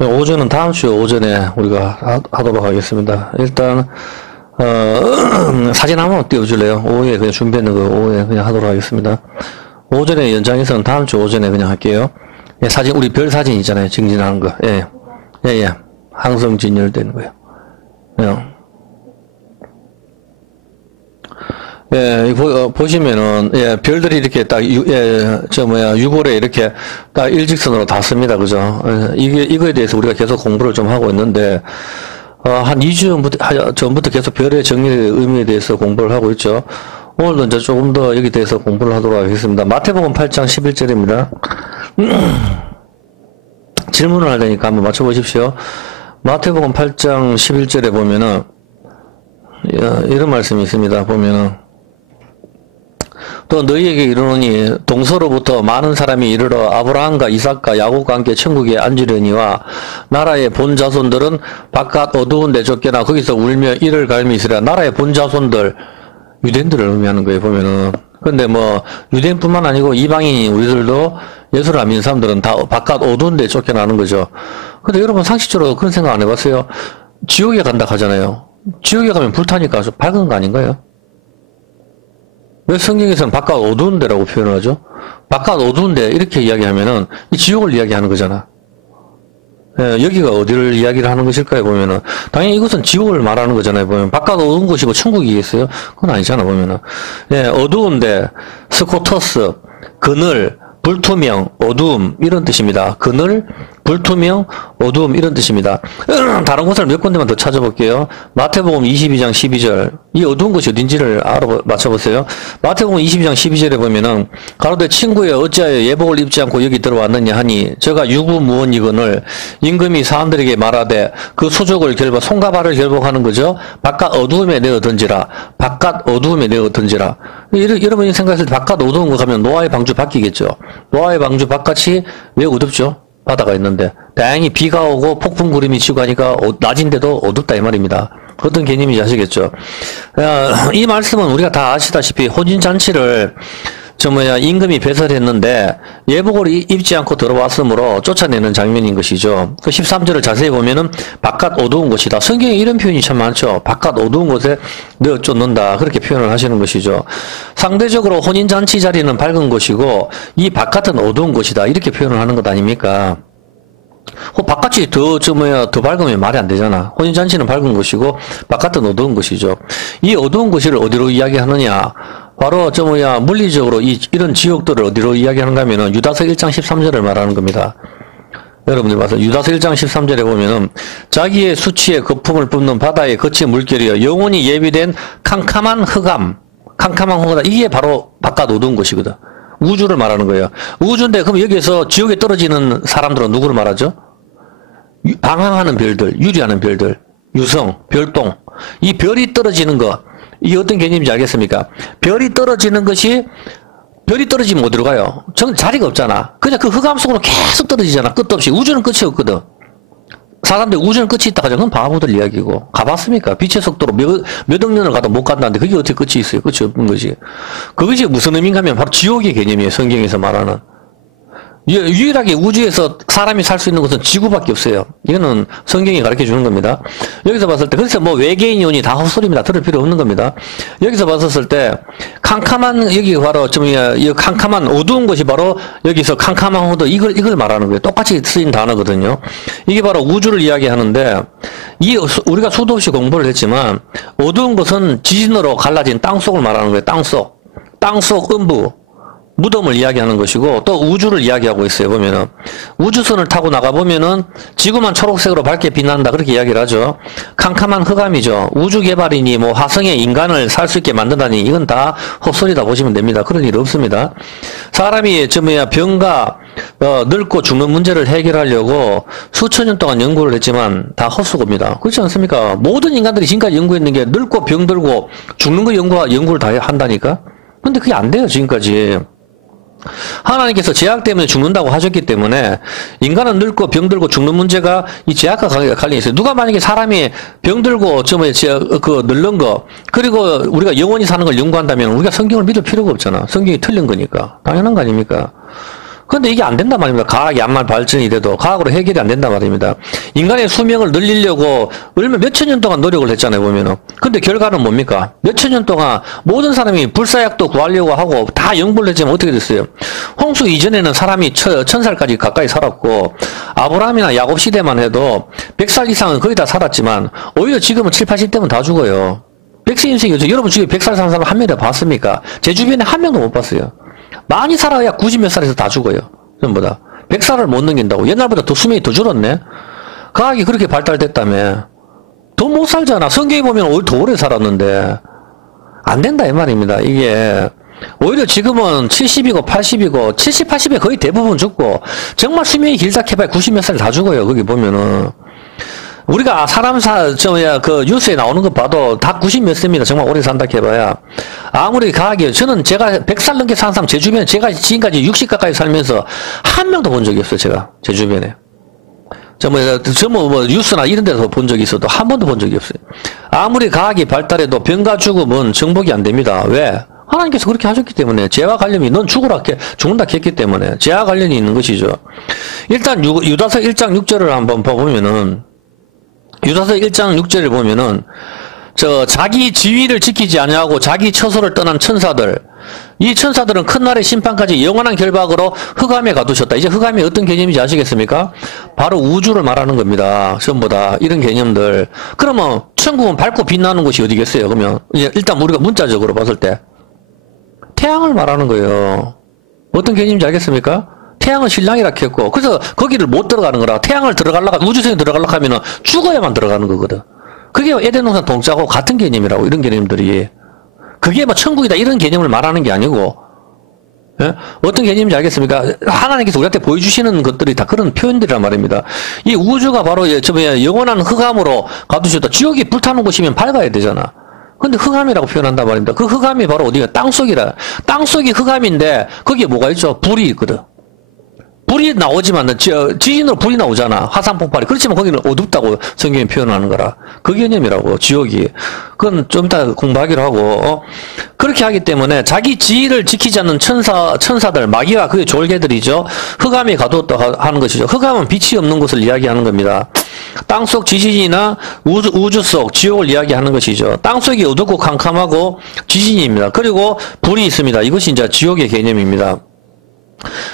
오전은 다음 주 오전에 우리가 하도록 하겠습니다. 일단 사진 한번 띄워줄래요? 오후에 그냥 준비했는 거 오후에 그냥 하도록 하겠습니다. 오전에 연장해서는 다음 주 오전에 그냥 할게요. 예, 사진 우리 별 사진 있잖아요. 증진하는 거. 예. 항성 진열되는 거예요. 보시면은, 별들이 이렇게 딱, 6월에 이렇게 딱 일직선으로 닿습니다. 그죠? 이거에 대해서 우리가 계속 공부를 좀 하고 있는데, 한 2주 전부터 계속 별의 정리의 의미에 대해서 공부를 하고 있죠. 오늘도 이제 조금 더 여기 대해서 공부를 하도록 하겠습니다. 마태복음 8장 11절입니다. 질문을 할 테니까 한번 맞춰보십시오. 마태복음 8장 11절에 보면은, 이런 말씀이 있습니다. 보면은, 또 너희에게 이르노니 동서로부터 많은 사람이 이르러 아브라함과 이삭과 야곱과 함께 천국에 앉으려니와 나라의 본 자손들은 바깥 어두운 데 쫓겨나 거기서 울며 이를 갈미시라. 나라의 본 자손들 유대인들을 의미하는 거예요. 보면은. 근데 뭐 유대인뿐만 아니고 이방인 우리들도 예수를 안 믿는 사람들은 다 바깥 어두운 데 쫓겨나는 거죠. 근데 여러분 상식적으로 그런 생각 안 해봤어요? 지옥에 간다 하잖아요. 지옥에 가면 불타니까 아주 밝은 거 아닌가요? 왜 성경에서는 바깥 어두운 데라고 표현을 하죠? 바깥 어두운 데 이렇게 이야기하면은 이 지옥을 이야기하는 거잖아. 여기가 어디를 이야기를 하는 것일까요? 보면은 당연히 이것은 지옥을 말하는 거잖아요. 보면 바깥 어두운 곳이 뭐 천국이겠어요? 그건 아니잖아. 보면은 어두운데 스코터스, 그늘, 불투명, 어두움 이런 뜻입니다. 그늘, 불투명, 어두움 이런 뜻입니다. 다른 곳을 몇 군데만 더 찾아볼게요. 마태복음 22장 12절. 이 어두운 곳이 어딘지를 맞춰보세요. 마태복음 22장 12절에 보면은 가로되 친구여 어찌하여 예복을 입지 않고 여기 들어왔느냐 하니 저가 유구무원이거늘 임금이 사람들에게 말하되 그 수족을 손과 발을 결복하는 거죠. 바깥 어두움에 내어 던지라. 바깥 어두움에 내어 던지라. 여러분이 생각했을 때 바깥 어두운 거 가면 노아의 방주 바뀌겠죠. 노아의 방주 바깥이 왜 어둡죠? 바다가 있는데 다행히 비가 오고 폭풍 구름이 치고 하니까 낮인데도 어둡다 이 말입니다. 어떤 개념인지 아시겠죠? 이 말씀은 우리가 다 아시다시피 혼인잔치를 임금이 배설했는데 예복을 입지 않고 들어왔으므로 쫓아내는 장면인 것이죠. 그 13절을 자세히 보면은 바깥 어두운 곳이다. 성경에 이런 표현이 참 많죠. 바깥 어두운 곳에 내어 쫓는다. 그렇게 표현을 하시는 것이죠. 상대적으로 혼인잔치 자리는 밝은 곳이고 이 바깥은 어두운 곳이다. 이렇게 표현을 하는 것 아닙니까? 바깥이 더 밝으면 말이 안 되잖아. 혼인잔치는 밝은 곳이고 바깥은 어두운 곳이죠. 이 어두운 곳을 어디로 이야기하느냐? 바로 물리적으로 이런 지옥들을 어디로 이야기하는가 하면은 유다서 1장 13절을 말하는 겁니다. 여러분들 봐서 유다서 1장 13절에 보면은 자기의 수치에 거품을 뿜는 바다의 거친 물결이여 영원히 예비된 캄캄한 흑암 이게 바로 바깥 어두운 곳이거든. 우주를 말하는 거예요. 우주인데 그럼 여기에서 지옥에 떨어지는 사람들은 누구를 말하죠? 방황하는 별들, 유리하는 별들, 유성, 별똥. 이 별이 떨어지는 거, 이게 어떤 개념인지 알겠습니까? 별이 떨어지면 어디로 가요? 자리가 없잖아. 그냥 그 흑암 속으로 계속 떨어지잖아. 끝도 없이. 우주는 끝이 없거든. 사람들이 우주는 끝이 있다 하죠. 그건 바보들 이야기고. 가봤습니까? 빛의 속도로 몇 억 년을 가도 못 간다는데 그게 어떻게 끝이 있어요? 끝이 없는 거지. 그것이 무슨 의미인가 하면 바로 지옥의 개념이에요. 성경에서 말하는. 유일하게 우주에서 사람이 살 수 있는 곳은 지구밖에 없어요. 이거는 성경이 가르쳐 주는 겁니다. 여기서 봤을 때, 그래서 외계인이 오니 다 헛소리입니다. 들을 필요 없는 겁니다. 여기서 봤었을 때, 여기 바로 이 캄캄한 어두운 곳이 바로 여기서 캄캄한 호도 이걸 말하는 거예요. 똑같이 쓰인 단어거든요. 이게 바로 우주를 이야기하는데, 우리가 수도 없이 공부를 했지만, 어두운 곳은 지진으로 갈라진 땅 속을 말하는 거예요. 땅 속 음부. 무덤을 이야기하는 것이고 또 우주를 이야기하고 있어요. 보면은 우주선을 타고 나가보면은 지구만 초록색으로 밝게 빛난다 그렇게 이야기를 하죠. 캄캄한 흑암이죠. 우주 개발이니 뭐 화성에 인간을 살 수 있게 만든다니 이건 다 헛소리다 보시면 됩니다. 그런 일 없습니다. 사람이 병과 늙고 죽는 문제를 해결하려고 수천 년 동안 연구를 했지만 다 헛수고입니다. 그렇지 않습니까? 모든 인간들이 지금까지 연구했는 게 늙고 병들고 죽는 거 연구를 다 한다니까? 근데 그게 안 돼요. 지금까지. 하나님께서 제약 때문에 죽는다고 하셨기 때문에 인간은 늙고 병들고 죽는 문제가 이 제약과 관련이 있어요. 누가 만약에 사람이 병들고 늙는 거 그리고 우리가 영원히 사는 걸 연구한다면 우리가 성경을 믿을 필요가 없잖아. 성경이 틀린 거니까. 당연한 거 아닙니까? 근데 이게 안 된단 말입니다. 과학이 암만 발전이 돼도 과학으로 해결이 안 된단 말입니다. 인간의 수명을 늘리려고 얼마 몇천 년 동안 노력을 했잖아요, 보면은. 근데 결과는 뭡니까? 몇천 년 동안 모든 사람이 불사약도 구하려고 하고 다 연구를 했지만 어떻게 됐어요? 홍수 이전에는 사람이 1000살까지 가까이 살았고, 아브라함이나 야곱 시대만 해도 100살 이상은 거의 다 살았지만, 오히려 지금은 7, 80대면 다 죽어요. 100세 인생이죠. 여러분 지금 100살 사는 사람 한 명이라도 봤습니까? 제 주변에 한 명도 못 봤어요. 많이 살아야 90 몇 살에서 다 죽어요. 전부 다. 100살을 못 넘긴다고. 옛날보다 더 수명이 더 줄었네. 과학이 그렇게 발달됐다며. 더 못 살잖아. 성경에 보면 더 오래 살았는데. 안 된다 이 말입니다. 이게 오히려 지금은 70이고 80이고 70, 80에 거의 대부분 죽고 정말 수명이 길다 해봐야 90 몇 살 다 죽어요. 거기 보면은. 우리가 그 뉴스에 나오는 거 봐도 다 90 몇 세입니다. 정말 오래 산다 해봐야. 아무리 과학이, 저는 제가 100살 넘게 사는 사람 제 주변에 제가 지금까지 60 가까이 살면서 한 명도 본 적이 없어요. 제가. 제 주변에. 뭐 뉴스나 이런 데서 본 적이 있어도 한 번도 본 적이 없어요. 아무리 과학이 발달해도 병과 죽음은 정복이 안 됩니다. 왜? 하나님께서 그렇게 하셨기 때문에. 죄와 관련이 넌 죽는다 했기 때문에. 죄와 관련이 있는 것이죠. 일단 유다서 1장 6절을 한번 봐보면은, 유다서 1장 6절을 보면은, 자기 지위를 지키지 아니하고 자기 처소를 떠난 천사들, 이 천사들은 큰 날의 심판까지 영원한 결박으로 흑암에 가두셨다. 이제 흑암이 어떤 개념인지 아시겠습니까? 바로 우주를 말하는 겁니다. 전부 다 이런 개념들. 그러면 천국은 밝고 빛나는 곳이 어디겠어요? 그러면 이제 일단 우리가 문자적으로 봤을 때 태양을 말하는 거예요. 어떤 개념인지 알겠습니까? 태양은 신랑이라 했고, 그래서 거기를 못 들어가는 거라. 태양을 우주선에 들어가려고 하면은 죽어야만 들어가는 거거든. 그게 에덴 동산 동자하고 같은 개념이라고, 이런 개념들이. 그게 뭐 천국이다 이런 개념을 말하는 게 아니고, 예? 어떤 개념인지 알겠습니까? 하나님께서 우리한테 보여주시는 것들이 다 그런 표현들이란 말입니다. 이 우주가 바로 영원한 흑암으로 가두셨다. 지옥이 불타는 곳이면 밝아야 되잖아. 근데 흑암이라고 표현한단 말입니다. 그 흑암이 바로 어디가? 땅속이라. 땅속이 흑암인데 거기에 뭐가 있죠? 불이 있거든. 불이 나오지만, 지진으로 불이 나오잖아. 화산 폭발이. 그렇지만 거기는 어둡다고 성경이 표현하는 거라. 그 개념이라고, 지옥이. 그건 좀 이따 공부하기로 하고, 그렇게 하기 때문에 자기 지위를 지키지 않는 천사들, 마귀와 그의 졸개들이죠. 흑암에 가두었다 하는 것이죠. 흑암은 빛이 없는 곳을 이야기하는 겁니다. 땅속 지진이나 우주 속 지옥을 이야기하는 것이죠. 땅속이 어둡고 캄캄하고 지진입니다. 그리고 불이 있습니다. 이것이 이제 지옥의 개념입니다.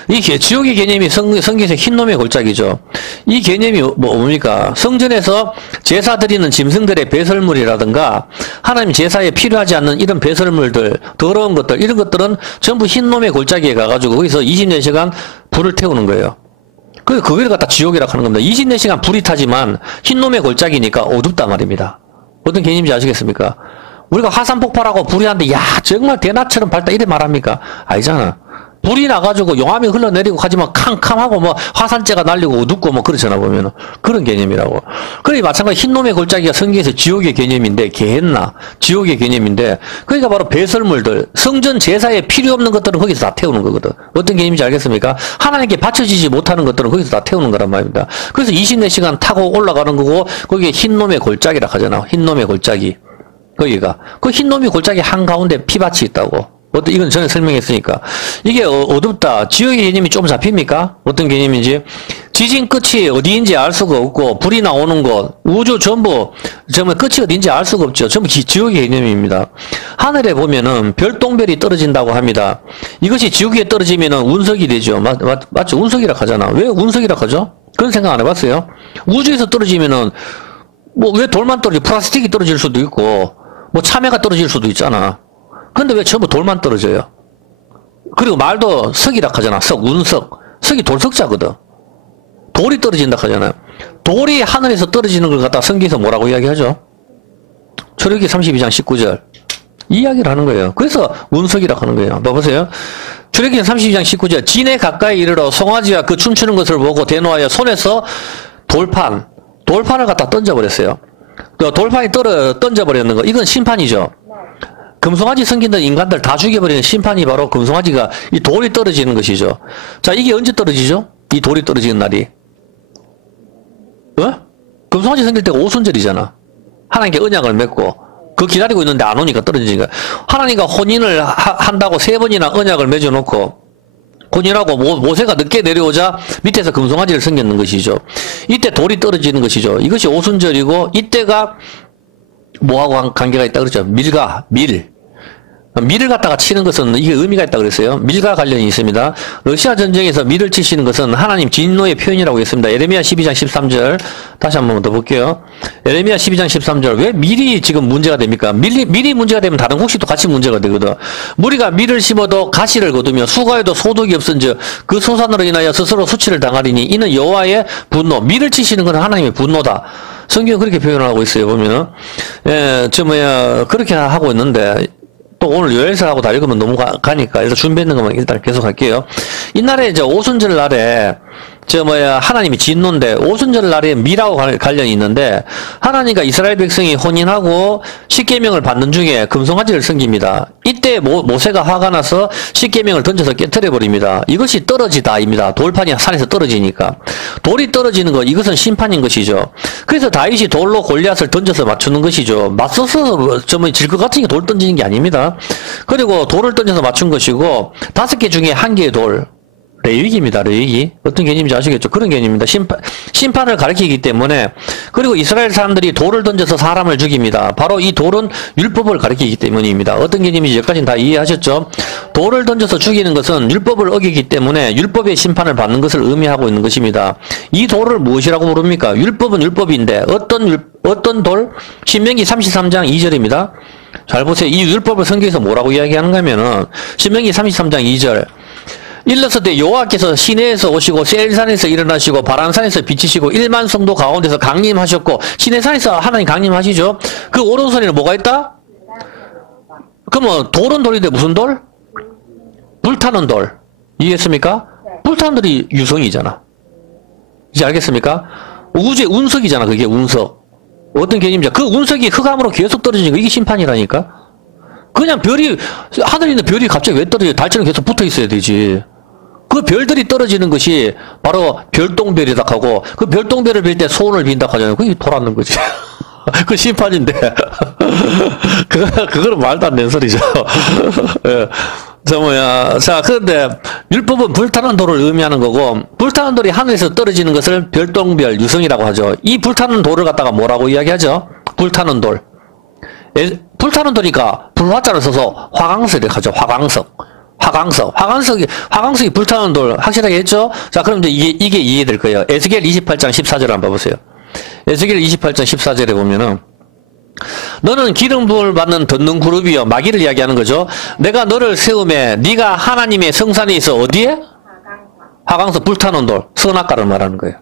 이 지옥의 개념이 성경에서 흰놈의 골짜기죠. 이 개념이 뭡니까? 성전에서 제사 드리는 짐승들의 배설물이라든가 하나님 제사에 필요하지 않는 이런 배설물들, 더러운 것들, 이런 것들은 전부 흰놈의 골짜기에 가가지고 거기서 24시간 불을 태우는 거예요. 그걸 갖다 지옥이라고 하는 겁니다. 24시간 불이 타지만 흰놈의 골짜기니까 어둡단 말입니다. 어떤 개념인지 아시겠습니까? 우리가 화산 폭발하고 불이 나는데 야 정말 대낮처럼 밝다 이래 말합니까? 아니잖아. 불이 나가지고 용암이 흘러내리고 하지만 캄캄하고 뭐 화산재가 날리고 어둡고 뭐 그렇잖아 보면은. 그런 개념이라고. 그러니 마찬가지 흰놈의 골짜기가 성경에서 지옥의 개념인데, 개했나? 지옥의 개념인데, 그러니까 바로 배설물들, 성전 제사에 필요 없는 것들은 거기서 다 태우는 거거든. 어떤 개념인지 알겠습니까? 하나님께 바쳐지지 못하는 것들은 거기서 다 태우는 거란 말입니다. 그래서 24시간 타고 올라가는 거고, 거기에 흰놈의 골짜기라 하잖아. 흰놈의 골짜기. 거기가. 그 흰놈의 골짜기 한가운데 피밭이 있다고. 이건 전에 설명했으니까. 이게 어둡다. 지옥의 개념이 좀 잡힙니까? 어떤 개념인지. 지진 끝이 어디인지 알 수가 없고, 불이 나오는 곳, 우주 전부, 정말 끝이 어디인지 알 수가 없죠. 전부 지옥의 개념입니다. 하늘에 보면은 별똥별이 떨어진다고 합니다. 이것이 지옥에 떨어지면은 운석이 되죠. 맞죠? 운석이라 하잖아. 왜 운석이라 하죠? 그런 생각 안 해봤어요? 우주에서 떨어지면은, 왜 돌만 떨어지, 플라스틱이 떨어질 수도 있고, 참외가 떨어질 수도 있잖아. 근데 왜 전부 돌만 떨어져요? 그리고 말도 석이라 하잖아. 운석. 석이 돌석자거든. 돌이 떨어진다 하잖아요. 돌이 하늘에서 떨어지는 걸 갖다 성경에서 뭐라고 이야기하죠? 출애굽기 32장 19절. 이 이야기를 하는 거예요. 그래서 운석이라 하는 거예요. 봐보세요. 출애굽기 32장 19절. 진에 가까이 이르러 송아지와 그 춤추는 것을 보고 대노하여 손에서 돌판을 갖다 던져버렸어요. 그 돌판이 던져버렸는 거. 이건 심판이죠. 금송아지 섬기는 인간들 다 죽여버리는 심판이 바로 금송아지가 이 돌이 떨어지는 것이죠. 자, 이게 언제 떨어지죠? 이 돌이 떨어지는 날이. 금송아지 섬길 때가 오순절이잖아. 하나님께 언약을 맺고 그 기다리고 있는데 안 오니까 떨어지니까. 하나님과 혼인을 한다고 3번이나 언약을 맺어놓고 혼인하고 모세가 늦게 내려오자 밑에서 금송아지를 섬겼는 것이죠. 이때 돌이 떨어지는 것이죠. 이것이 오순절이고 이때가 뭐하고 관계가 있다 그랬죠. 밀을 갖다가 치는 것은 이게 의미가 있다 그랬어요. 밀과 관련이 있습니다. 러시아 전쟁에서 밀을 치시는 것은 하나님 진노의 표현이라고 했습니다. 예레미야 12장 13절 다시 한번 더 볼게요. 예레미야 12장 13절 왜 밀이 지금 문제가 됩니까? 밀이 문제가 되면 다른 곡식도 같이 문제가 되거든. 무리가 밀을 심어도 가시를 거두며 수가에도 소득이 없은즉 그 소산으로 인하여 스스로 수치를 당하리니 이는 여호와의 분노. 밀을 치시는 것은 하나님의 분노다. 성경은 그렇게 표현하고 있어요. 보면은 그렇게 하고 있는데 또 오늘 요엘서하고 다 읽으면 너무 가니까 일단 준비했는 것만 일단 계속 할게요. 이날에 이제 오순절 날에 하나님이 진노인데 오순절 날에 밀하고 관련이 있는데 하나님과 이스라엘 백성이 혼인하고 십계명을 받는 중에 금송아지를 섬깁니다. 이때 모세가 화가 나서 십계명을 던져서 깨트려 버립니다. 이것이 떨어지다입니다. 돌판이 산에서 떨어지니까 돌이 떨어지는 것 이것은 심판인 것이죠. 그래서 다윗이 돌로 골리앗을 던져서 맞추는 것이죠. 맞서서 질 것 같으니까 돌 던지는 게 아닙니다. 그리고 돌을 던져서 맞춘 것이고 5개 중에 1개의 돌 레위기입니다. 레위기. 어떤 개념인지 아시겠죠? 그런 개념입니다. 심판을 가리키기 때문에 그리고 이스라엘 사람들이 돌을 던져서 사람을 죽입니다. 바로 이 돌은 율법을 가리키기 때문입니다. 어떤 개념인지 여기까지는 다 이해하셨죠? 돌을 던져서 죽이는 것은 율법을 어기기 때문에 율법의 심판을 받는 것을 의미하고 있는 것입니다. 이 돌을 무엇이라고 부릅니까? 율법은 율법인데 어떤 돌? 신명기 33장 2절입니다. 잘 보세요. 이 율법을 성경에서 뭐라고 이야기하는가 하면은 신명기 33장 2절 일렀을 때 여호와께서 시내에서 오시고 세일산에서 일어나시고 바란산에서 비치시고 1만 성도 가운데서 강림하셨고 시내산에서 하나님 강림하시죠. 그 오른손에는 뭐가 있다? 그러면 돌은 돌인데 무슨 돌? 불타는 돌. 이해했습니까? 불타는 돌이 유성이잖아. 이제 알겠습니까? 우주의 운석이잖아. 그게 운석. 어떤 개념이죠? 그 운석이 흑암으로 계속 떨어지는 거 이게 심판이라니까? 그냥 하늘에 있는 별이 갑자기 왜 떨어져? 달처럼 계속 붙어 있어야 되지. 그 별들이 떨어지는 것이 바로 별똥별이다 하고, 그 별똥별을 빌 때 소원을 빈다 하잖아요. 그게 돌아는 거지. 그 심판인데. 그거는 말도 안 되는 소리죠. 예. 그런데, 율법은 불타는 돌을 의미하는 거고, 불타는 돌이 하늘에서 떨어지는 것을 별똥별, 유성이라고 하죠. 이 불타는 돌을 갖다가 뭐라고 이야기하죠? 불타는 돌. 불타는 돌이니까 불화자를 써서 화강석을 하죠. 화강석이 불타는 돌 확실하게 했죠? 자, 그럼 이제 이게 이해될 거예요. 에스겔 28장 14절 한번 봐보세요. 에스겔 28장 14절에 보면은 너는 기름 부음을 받는 듣는 그룹이여 마귀를 이야기하는 거죠. 내가 너를 세우매 네가 하나님의 성산에 있어 어디에? 화강석 불타는 돌 선악과를 말하는 거예요.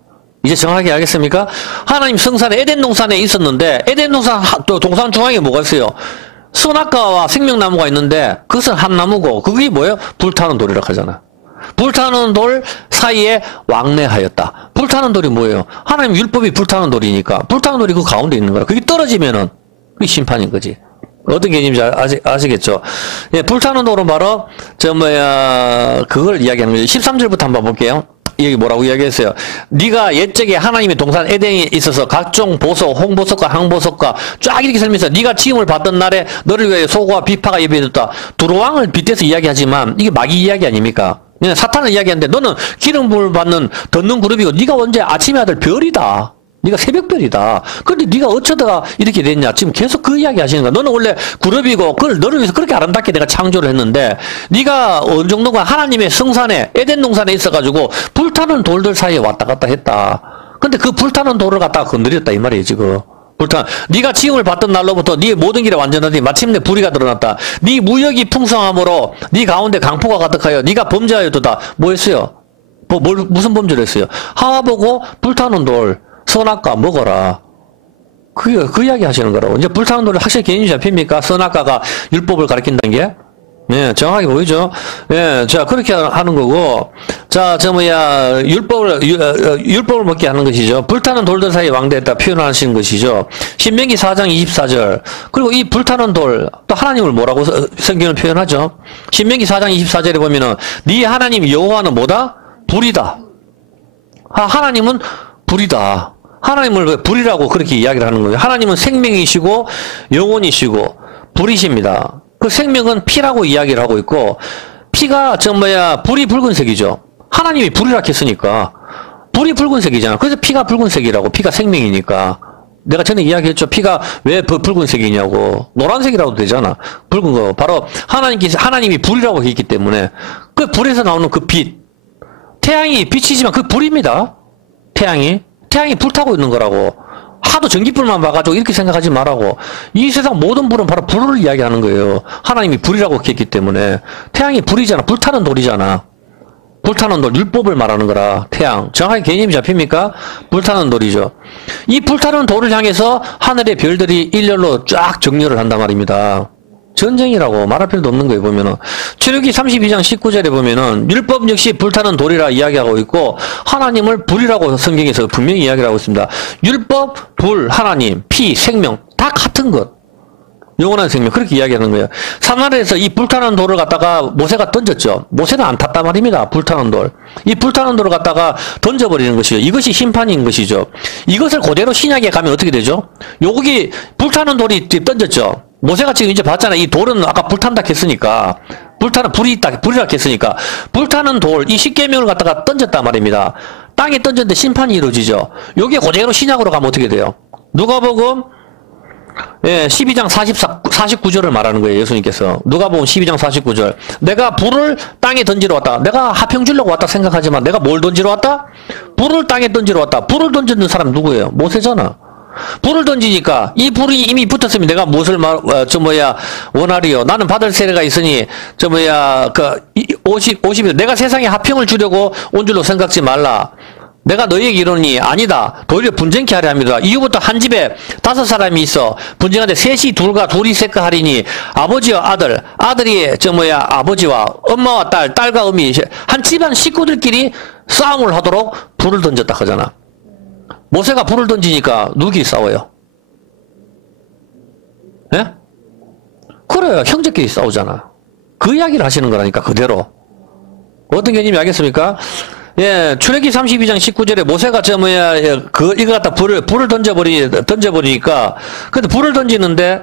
이제 정확하게 알겠습니까? 하나님 성산에 에덴 동산에 있었는데 에덴 동산 중앙에 뭐가 있어요? 선악과와 생명나무가 있는데 그것은 한 나무고 그게 뭐예요? 불타는 돌이라고 하잖아. 불타는 돌 사이에 왕래하였다. 불타는 돌이 뭐예요? 하나님 율법이 불타는 돌이니까 불타는 돌이 그 가운데 있는 거야. 그게 떨어지면은 그게 심판인 거지. 어떤 개념인지 아시겠죠? 예, 불타는 돌은 바로 그걸 이야기하는 거죠. 13절부터 한번 볼게요. 여기 뭐라고 이야기했어요? 네가 옛적에 하나님의 동산 에덴에 있어서 각종 보석, 홍보석과 항보석과 쫙 이렇게 설명해서 네가 지음을 받던 날에 너를 위해 소고와 비파가 예배해뒀다. 두루왕을 빗대서 이야기하지만 이게 마귀 이야기 아닙니까? 그냥 사탄을 이야기하는데 너는 기름 부음을 받는 듣는 그룹이고 네가 언제 아침의 아들 별이다. 네가 새벽별이다. 그런데 네가 어쩌다가 이렇게 됐냐? 지금 계속 그 이야기 하시는 거야. 너는 원래 그룹이고 그걸 너를 위해서 그렇게 아름답게 내가 창조를 했는데 네가 어느 정도가 하나님의 성산에 에덴 동산에 있어가지고 불타는 돌들 사이에 왔다 갔다 했다. 근데 그 불타는 돌을 갖다가 건드렸다 이 말이에요 지금. 네가 지음을 받던 날로부터 네 모든 길에 완전하더니 마침내 불의가 드러났다. 네 무역이 풍성함으로 네 가운데 강포가 가득하여 네가 범죄하였도다. 뭐 했어요? 무슨 범죄를 했어요? 하와 보고 불타는 돌 선악과 먹어라. 그 이야기 하시는 거라고. 이제 불타는 돌을 확실히 개념이 잡힙니까? 선악과가 율법을 가리킨다는 게? 네, 정확하게 보이죠? 예, 자, 그렇게 하는 거고. 자, 율법을 먹게 하는 것이죠. 불타는 돌들 사이에 왕대했다 표현하시는 것이죠. 신명기 4장 24절. 그리고 이 불타는 돌, 또 하나님을 뭐라고 성경을 표현하죠? 신명기 4장 24절에 보면은, 네 하나님 여호와는 뭐다? 불이다. 하나님은 불이다. 하나님을 불이라고 그렇게 이야기를 하는 거예요. 하나님은 생명이시고 영혼이시고 불이십니다. 그 생명은 피라고 이야기를 하고 있고 피가 불이 붉은색이죠. 하나님이 불이라 했으니까 불이 붉은색이잖아. 그래서 피가 붉은색이라고. 피가 생명이니까. 내가 전에 이야기했죠. 피가 왜 붉은색이냐고. 노란색이라도 되잖아. 붉은 거. 바로 하나님이 불이라고 했기 때문에 그 불에서 나오는 그 빛. 태양이 빛이지만 그 불입니다. 태양이 불타고 있는 거라고. 하도 전기불만 봐가지고 이렇게 생각하지 말라고. 이 세상 모든 불은 바로 불을 이야기하는 거예요. 하나님이 불이라고 했기 때문에. 태양이 불이잖아. 불타는 돌이잖아. 불타는 돌, 율법을 말하는 거라. 태양. 정확하게 개념이 잡힙니까? 불타는 돌이죠. 이 불타는 돌을 향해서 하늘의 별들이 일렬로 쫙 정렬을 한단 말입니다. 전쟁이라고 말할 필요도 없는 거예요, 보면은. 출애굽기 32장 19절에 보면은, 율법 역시 불타는 돌이라 이야기하고 있고, 하나님을 불이라고 성경에서 분명히 이야기를 하고 있습니다. 율법, 불, 하나님, 피, 생명, 다 같은 것. 영원한 생명, 그렇게 이야기하는 거예요. 사마리아에서 이 불타는 돌을 갖다가 모세가 던졌죠. 모세는 안 탔단 말입니다. 불타는 돌. 이 불타는 돌을 갖다가 던져버리는 것이죠. 이것이 심판인 것이죠. 이것을 그대로 신약에 가면 어떻게 되죠? 여기 불타는 돌이 던졌죠. 모세가 지금 이제 봤잖아요. 이 돌은 아까 불탄다 했으니까. 불이 있다, 불이라 했으니까. 불타는 돌, 이 십계명을 갖다가 던졌단 말입니다. 땅에 던졌는데 심판이 이루어지죠. 요게 그대로 신약으로 가면 어떻게 돼요? 누가복음 12장 49절을 말하는 거예요. 예수님께서. 누가복음 12장 49절. 내가 불을 땅에 던지러 왔다. 내가 화평 주려고 왔다 생각하지만 내가 뭘 던지러 왔다? 불을 땅에 던지러 왔다. 불을 던지는 사람 누구예요? 모세잖아. 불을 던지니까 이 불이 이미 붙었으면 내가 무엇을 원하리요. 나는 받을 세례가 있으니 50 내가 세상에 화평을 주려고 온 줄로 생각지 말라. 내가 너희에게 이르노니 아니다. 도리어 분쟁케 하려 합니다. 이후부터 한 집에 5사람이 있어 분쟁하는데 셋이 둘이 셋과 하리니 아버지와 아들이 아버지와 엄마와 딸과 어미 한 집안 식구들끼리 싸움을 하도록 불을 던졌다 하잖아. 모세가 불을 던지니까 누구끼리 싸워요? 예? 그래요. 형제끼리 싸우잖아. 그 이야기를 하시는 거라니까 그대로. 어떤 개념이 알겠습니까? 예, 출애굽기 32장 19절에 모세가 이거 갖다 불을 던져버리니까, 근데 불을 던지는데,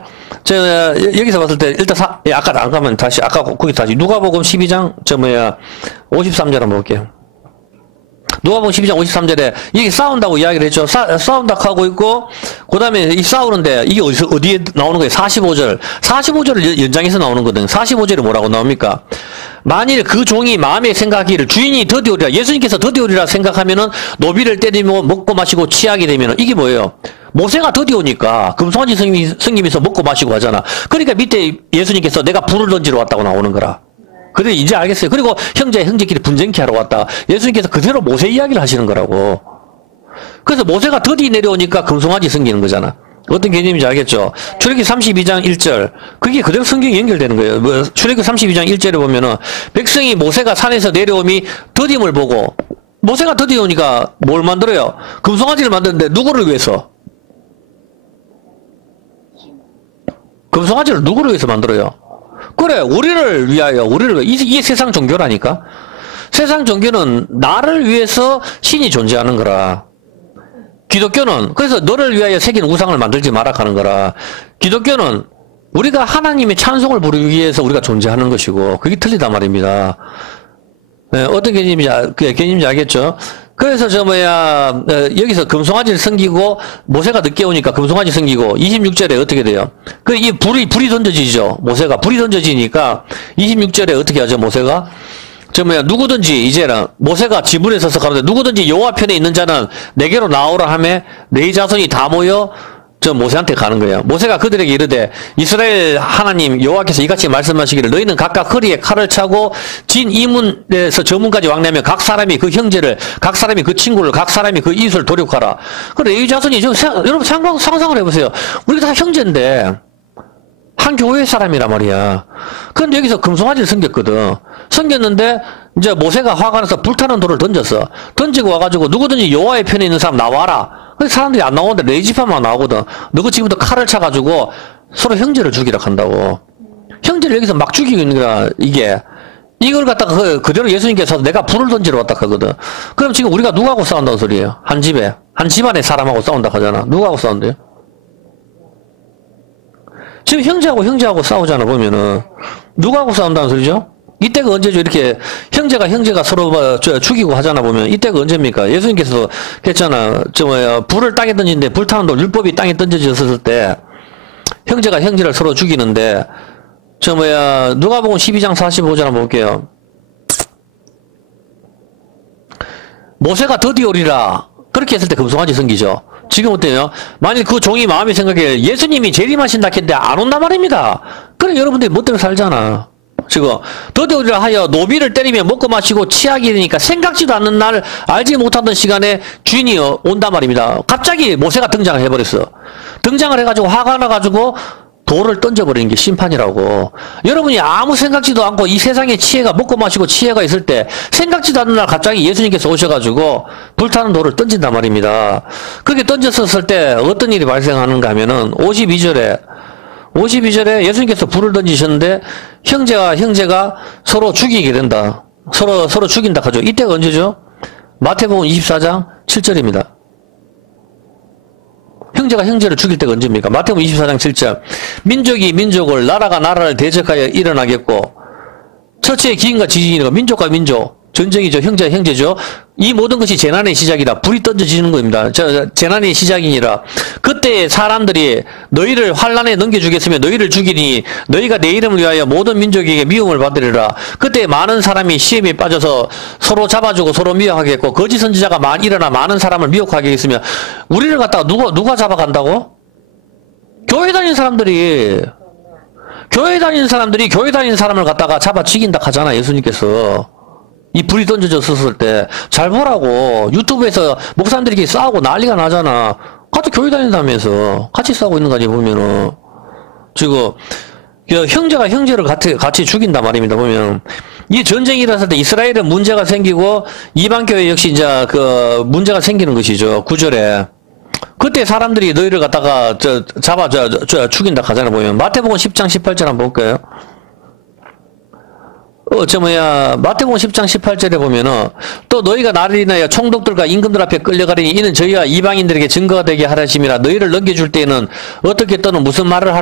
여기서 봤을 때, 일단 아까 안 가면 다시, 아까 거기 다시, 누가복음 12장, 53절 한번 볼게요. 누가복음 12장 53절에, 이게 싸운다고 이야기를 했죠. 싸운다 하고 있고, 그 다음에 이 싸우는데, 이게 어디에 나오는 거예요? 45절. 45절을 연장해서 나오는 거거든요. 45절에 뭐라고 나옵니까? 만일 그 종이 마음에 생각하기를 주인이 더디오리라, 예수님께서 더디오리라 생각하면은 노비를 때리며 먹고 마시고 취하게 되면은 이게 뭐예요? 모세가 더디오니까 금송아지 성님에서 먹고 마시고 하잖아. 그러니까 밑에 예수님께서 내가 불을 던지러 왔다고 나오는 거라. 그래 이제 알겠어요. 그리고 형제끼리 분쟁케 하러 왔다. 예수님께서 그대로 모세 이야기를 하시는 거라고. 그래서 모세가 더디 내려오니까 금송아지 생기는 거잖아. 어떤 개념인지 알겠죠? 출애굽기 32장 1절. 그게 그대로 성경이 연결되는 거예요. 출애굽기 32장 1절에 보면은 백성이 모세가 산에서 내려오미 더딤을 보고 모세가 더디오니까 뭘 만들어요? 금송아지를 만드는데 누구를 위해서? 금송아지를 누구를 위해서 만들어요? 그래, 우리를 위하여, 이게 세상 종교라니까? 세상 종교는 나를 위해서 신이 존재하는 거라. 기독교는 그래서 너를 위하여 새긴 우상을 만들지 마라 하는 거라. 기독교는 우리가 하나님의 찬송을 부르기 위해서 우리가 존재하는 것이고 그게 틀리단 말입니다. 네, 어떤 개념인지 알겠죠? 그래서 여기서 금송아지를 섬기고 모세가 늦게 오니까 금송아지 섬기고 26절에 어떻게 돼요? 이 불이 던져지죠. 모세가 불이 던져지니까 26절에 어떻게 하죠? 모세가 누구든지 이제는 모세가 지문에 서서 가는데 누구든지 여호와 편에 있는 자는 내게로 나오라 하며 네 자손이 다 모여 모세한테 가는 거예요. 모세가 그들에게 이르되 이스라엘 하나님 여호와께서 이같이 말씀하시기를 너희는 각각 허리에 칼을 차고 진 이문에서 저 문까지 왕래하며 각 사람이 그 형제를 각 사람이 그 친구를 각 사람이 그 이웃을 도륙하라. 그래 이 자손이 여러분 상상을 해보세요. 우리가 다 형제인데 한 교회 사람이란 말이야. 그런데 여기서 금송아지를 섬겼거든. 섬겼는데 이제 모세가 화가 나서 불타는 돌을 던졌어. 던지고 와가지고 누구든지 여호와의 편에 있는 사람 나와라. 근데 사람들이 안 나오는데 레지파만 나오거든. 너가 지금부터 칼을 차가지고 서로 형제를 죽이라 한다고. 형제를 여기서 막 죽이고 있는 거야. 이걸 갖다가 그대로 예수님께서 내가 불을 던지러 왔다 하거든. 그럼 지금 우리가 누구하고 싸운다는 소리예요? 한 집안의 사람하고 싸운다 하잖아. 누구하고 싸운대요? 지금 형제하고 싸우잖아, 보면은. 누구하고 싸운다는 소리죠? 이때가 언제죠? 이렇게 형제가 서로 죽이고 하잖아 보면 이때가 언제입니까? 예수님께서 했잖아. 불을 땅에 던지는데 불타는 돌 율법이 땅에 던져졌을 때 형제가 형제를 서로 죽이는데 누가복음 12장 45절 한번 볼게요. 모세가 드디어 오리라 그렇게 했을 때 금송아지 생기죠. 지금 어때요? 만일 그 종이 마음에 생각해 예수님이 재림하신다 했는데 안 온단 말입니다. 그래 여러분들이 멋대로 살잖아. 지금 드디어 오리라 하여 노비를 때리며 먹고 마시고 치약이 되니까 생각지도 않는 날 알지 못하던 시간에 주인이 온단 말입니다. 갑자기 모세가 등장을 해버렸어. 등장을 해가지고 화가 나가지고 돌을 던져버리는 게 심판이라고. 여러분이 아무 생각지도 않고 이 세상에 치해가 먹고 마시고 치해가 있을 때 생각지도 않는 날 갑자기 예수님께서 오셔가지고 불타는 돌을 던진단 말입니다. 그렇게 던졌었을 때 어떤 일이 발생하는가 하면은 52절에 예수님께서 불을 던지셨는데 형제가 서로 죽이게 된다. 서로 죽인다 하죠. 이때가 언제죠? 마태복음 24장 7절입니다. 형제가 형제를 죽일 때가 언제입니까? 마태복음 24장 7절. 민족이 민족을, 나라가 나라를 대적하여 일어나겠고, 처치의 기인과 지진이고, 민족과 민족, 전쟁이죠. 형제가 형제죠. 이 모든 것이 재난의 시작이다. 불이 던져지는 겁니다. 재난의 시작이니라. 그때 사람들이 너희를 환란에 넘겨주겠으며 너희를 죽이니 너희가 내 이름을 위하여 모든 민족에게 미움을 받으리라. 그때 많은 사람이 시험에 빠져서 서로 잡아주고 서로 미워하겠고 거짓 선지자가 일어나 많은 사람을 미혹하게 하겠으며 우리를 갖다가 누가 잡아간다고? 교회 다니는 사람들이 교회 다니는 사람을 갖다가 잡아 죽인다 하잖아. 예수님께서. 이 불이 던져졌을 때 잘 보라고. 유튜브에서 목사님들끼리 싸우고 난리가 나잖아. 같이 교회 다닌다면서 같이 싸우고 있는 거 아니 보면은 지금 형제가 형제를 같이 죽인단 말입니다. 보면 이 전쟁이 일어났을 때 이스라엘은 문제가 생기고 이방 교회 역시 이제 그 문제가 생기는 것이죠. 9절에 그때 사람들이 너희를 갖다가 잡아 죽인다 하잖아. 보면 마태복음 10장 18절 한번 볼까요? 마태복음 10장 18절에 보면은, 또 너희가 나를 인하여 총독들과 임금들 앞에 끌려가리니 이는 저희가 이방인들에게 증거가 되게 하라 하심이라. 너희를 넘겨줄 때에는 어떻게 또는 무슨 말을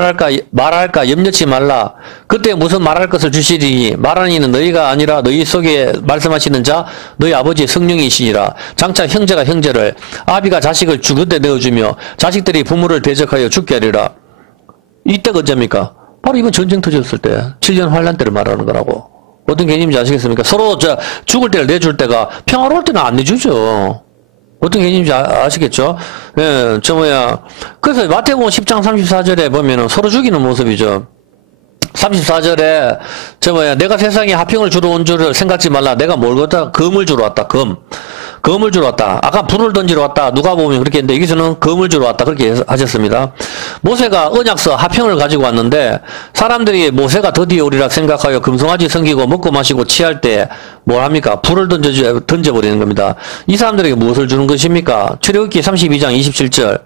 말할까 염려치 말라. 그때 무슨 말할 것을 주시리니 말하는 이는 너희가 아니라 너희 속에 말씀하시는 자 너희 아버지의 성령이시니라. 장차 형제가 형제를, 아비가 자식을 죽을 때 내어주며 자식들이 부모를 대적하여 죽게 하리라. 이때가 언제입니까? 바로 이번 전쟁 터졌을 때 7년 환란 때를 말하는 거라고. 어떤 개념인지 아시겠습니까? 서로 죽을 때를 내줄 때가 평화로울 때는 안 내주죠. 어떤 개념인지 아시겠죠? 예, 그래서 마태복음 10장 34절에 보면은 서로 죽이는 모습이죠. 34절에 내가 세상에 화평을 주러 온 줄을 생각지 말라. 내가 뭘 갖다 금을 주러 왔다. 금을 주러 왔다. 아까 불을 던지러 왔다. 누가 보면 그렇게 했는데 여기서는 금을 주러 왔다. 그렇게 하셨습니다. 모세가 언약서 화평을 가지고 왔는데 사람들이 모세가 드디어 오리라 생각하여 금송아지 섬기고 먹고 마시고 취할 때 뭘 합니까? 불을 던져버리는 겁니다. 이 사람들에게 무엇을 주는 것입니까? 출애굽기 32장 27절.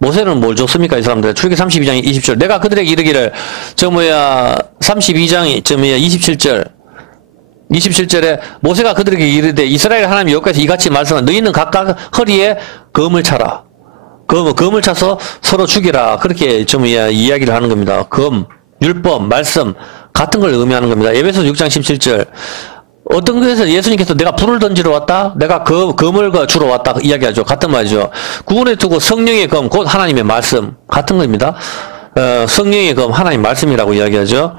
모세는 뭘 줬습니까? 이 사람들. 출애굽기 32장 20절. 내가 그들에게 이르기를 32장 27절에 모세가 그들에게 이르되 이스라엘 하나님 여호와께서 이같이 말씀하라. 너희는 각각 허리에 검을 차라. 검을 차서 서로 죽이라. 그렇게 이야기를 하는 겁니다. 검, 율법, 말씀 같은 걸 의미하는 겁니다. 에베소서 6장 17절. 어떤 것에서 예수님께서 내가 불을 던지러 왔다? 내가 검을 주러 왔다? 이야기하죠. 같은 말이죠. 구원에 두고 성령의 검, 곧 하나님의 말씀. 같은 겁니다. 성령의 검, 하나님 말씀이라고 이야기하죠.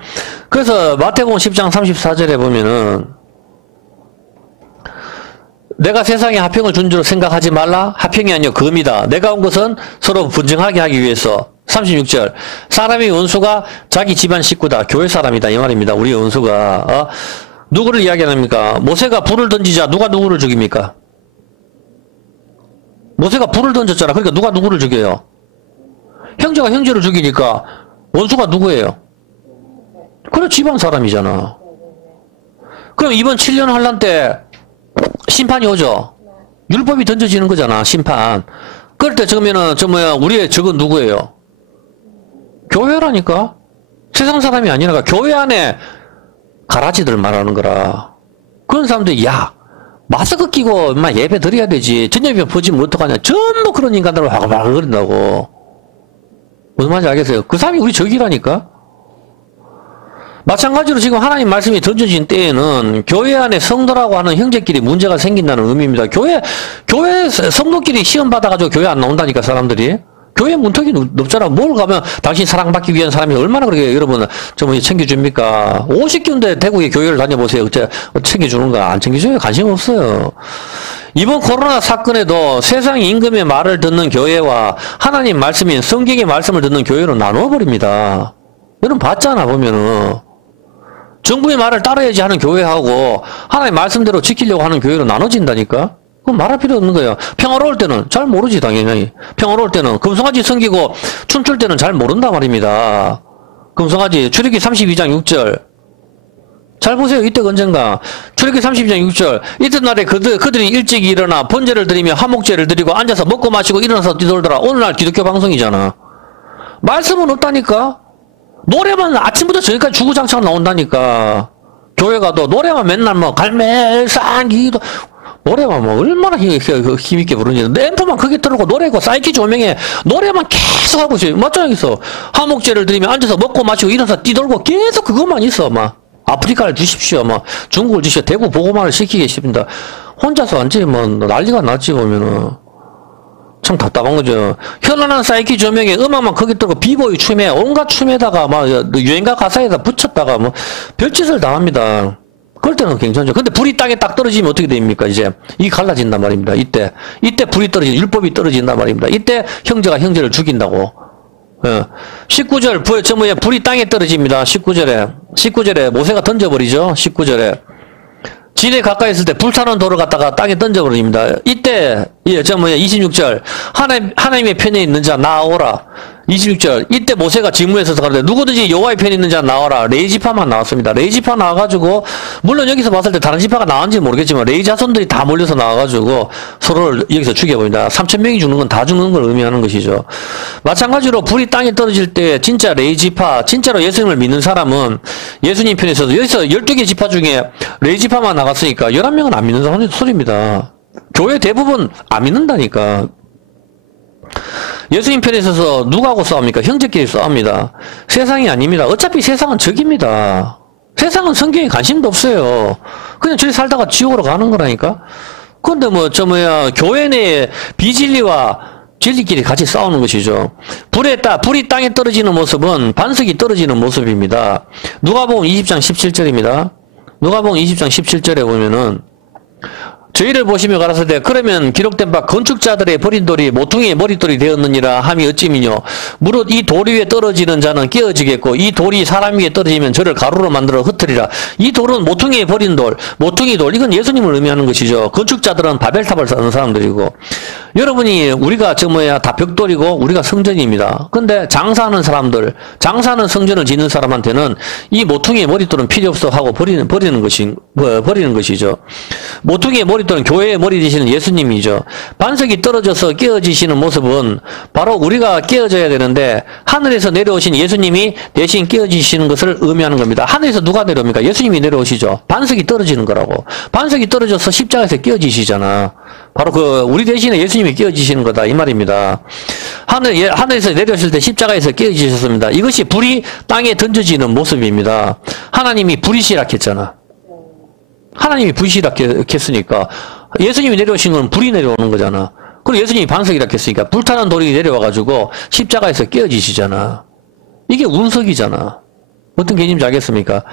그래서 마태복음 10장 34절에 보면은 내가 세상에 화평을 준 줄 생각하지 말라. 화평이 아니요 검이다. 내가 온 것은 서로 분쟁하게 하기 위해서. 36절. 사람의 원수가 자기 집안 식구다. 교회 사람이다. 이 말입니다. 우리 원수가. 누구를 이야기합니까? 모세가 불을 던지자 누가 누구를 죽입니까? 모세가 불을 던졌잖아. 그러니까 누가 누구를 죽여요? 형제가 형제를 죽이니까 원수가 누구예요? 그래, 집안 사람이잖아. 그럼 이번 7년 환란 때 심판이 오죠? 율법이 던져지는 거잖아, 심판. 그럴 때 우리의 적은 누구예요? 교회라니까? 세상 사람이 아니라 교회 안에 가라지들 말하는 거라. 그런 사람들이, 마스크 끼고 예배 드려야 되지. 전염병 퍼지면 어떡하냐. 전부 그런 인간들을 화가박 그런다고. 무슨 말인지 알겠어요? 그 사람이 우리 적이라니까? 마찬가지로 지금 하나님 말씀이 던져진 때에는 교회 안에 성도라고 하는 형제끼리 문제가 생긴다는 의미입니다. 교회 성도끼리 시험 받아가지고 교회 안 나온다니까, 사람들이. 교회 문턱이 높잖아. 뭘 가면 당신 사랑받기 위한 사람이 얼마나 그렇게 여러분 좀 챙겨줍니까? 50군데 대구에 교회를 다녀보세요. 어째 챙겨주는가? 안 챙겨줘요. 관심 없어요. 이번 코로나 사건에도 세상 임금의 말을 듣는 교회와 하나님 말씀인 성경의 말씀을 듣는 교회로 나눠버립니다. 여러분 봤잖아, 보면은. 정부의 말을 따라야지 하는 교회하고 하나님 말씀대로 지키려고 하는 교회로 나눠진다니까? 그럼 말할 필요 없는 거예요. 평화로울 때는 잘 모르지, 당연히. 평화로울 때는 금송아지 섬기고 춤출 때는 잘 모른단 말입니다. 금송아지 출애굽기 32장 6절. 잘 보세요. 이때가 언젠가. 출애굽기 32장 6절. 이튿날에 그들이 일찍 일어나 번제를 드리며 화목제를 드리고 앉아서 먹고 마시고 일어나서 뛰돌더라. 오늘날 기독교 방송이잖아. 말씀은 없다니까? 노래만 아침부터 저기까지 주구장창 나온다니까. 교회 가도 노래만 맨날 뭐 갈멜산 기도 노래만 뭐 얼마나 힘있게 부르는지 앰프만 크게 틀고 노래고 사이키 조명에 노래만 계속 하고 있어요. 맞죠? 여기서 화목제를 드리며 앉아서 먹고 마시고 일어나서 뛰돌고 계속 그것만 있어. 막 아프리카를 주십시오. 막 중국을 주십시오. 대구 보고만을 시키게 싶습니다. 혼자서 완전히 뭐 난리가 났지 보면은. 참 답답한 거죠. 현란한 사이키 조명에 음악만 크게 틀고 비보이 춤에 온갖 춤에다가 막 유행가 가사에다 붙였다가 뭐 별짓을 다 합니다. 그럴 때는 괜찮죠. 근데 불이 땅에 딱 떨어지면 어떻게 됩니까? 이제 이 갈라진단 말입니다. 이때 불이 떨어지는 율법이 떨어진단 말입니다. 이때 형제가 형제를 죽인다고. 19절 불이 땅에 떨어집니다. 19절에 모세가 던져버리죠. 19절에 진에 가까이 있을 때 불타는 돌을 갖다가 땅에 던져버립니다. 이때 26절 하나님의 편에 있는 자 나오라. 26절 이때 모세가 직무에 서서 가는데 누구든지 여호와의 편에 있는 자 나와라. 레위 지파만 나왔습니다. 레위 지파 나와가지고 물론 여기서 봤을 때 다른 지파가 나왔는지 모르겠지만 레위 자손들이 다 몰려서 나와가지고 서로를 여기서 죽여버립니다. 3,000명이 죽는 건 다 죽는 걸 의미하는 것이죠. 마찬가지로 불이 땅에 떨어질 때 진짜 레위 지파 진짜로 예수님을 믿는 사람은 예수님 편에 서서 여기서 12개 지파 중에 레위 지파만 나갔으니까 11명은 안 믿는 소리입니다. 교회 대부분 안 믿는다니까. 예수님 편에 서서 누구하고 싸웁니까? 형제끼리 싸웁니다. 세상이 아닙니다. 어차피 세상은 적입니다. 세상은 성경에 관심도 없어요. 그냥 저기 살다가 지옥으로 가는 거라니까. 그런데 교회 내에 비진리와 진리끼리 같이 싸우는 것이죠. 불이 땅에 떨어지는 모습은 반석이 떨어지는 모습입니다. 누가복음 20장 17절입니다. 누가복음 20장 17절에 보면은 저희를 보시며 가라사대 그러면 기록된 바 건축자들의 버린 돌이 모퉁이의 머릿돌이 되었느니라 함이 어찌미뇨. 무릇 이 돌 위에 떨어지는 자는 깨어지겠고 이 돌이 사람 위에 떨어지면 저를 가루로 만들어 흩으리라. 이 돌은 모퉁이에 버린 돌, 모퉁이 돌 이건 예수님을 의미하는 것이죠. 건축자들은 바벨탑을 쌓는 사람들이고 여러분이 우리가 다 벽돌이고 우리가 성전입니다. 근데 장사하는 사람들, 장사하는 성전을 짓는 사람한테는 이 모퉁이의 머릿돌은 필요 없어 하고 버리는 것이죠. 모퉁이의 머릿돌은 교회의 머리 되시는 예수님이죠. 반석이 떨어져서 깨어지시는 모습은 바로 우리가 깨어져야 되는데 하늘에서 내려오신 예수님이 대신 깨어지시는 것을 의미하는 겁니다. 하늘에서 누가 내려옵니까? 예수님이 내려오시죠. 반석이 떨어지는 거라고. 반석이 떨어져서 십자가에서 깨어지시잖아. 바로 우리 대신에 예수님이 깨어지시는 거다 이 말입니다. 하늘에서 내려오실 때 십자가에서 깨어지셨습니다. 이것이 불이 땅에 던져지는 모습입니다. 하나님이 불이시라 했잖아. 하나님이 불이시라 했으니까 예수님이 내려오신 건 불이 내려오는 거잖아. 그리고 예수님이 반석이라 했으니까 불타는 돌이 내려와가지고 십자가에서 깨어지시잖아. 이게 운석이잖아. 어떤 개념인지 알겠습니까?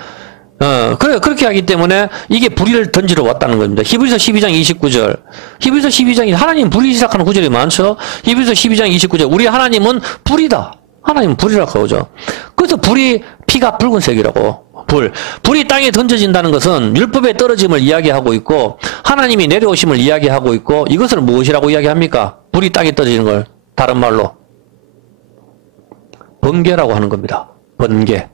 그렇게 하기 때문에 이게 불의를 던지러 왔다는 겁니다. 히브리서 12장 29절. 히브리서 12장이 하나님 불이 시작하는 구절이 많죠? 히브리서 12장 29절. 우리 하나님은 불이다. 하나님은 불이라고 하죠. 그래서 피가 붉은색이라고. 불이 땅에 던져진다는 것은 율법의 떨어짐을 이야기하고 있고 하나님이 내려오심을 이야기하고 있고 이것을 무엇이라고 이야기합니까? 불이 땅에 떨어지는 걸 다른 말로 번개라고 하는 겁니다. 번개.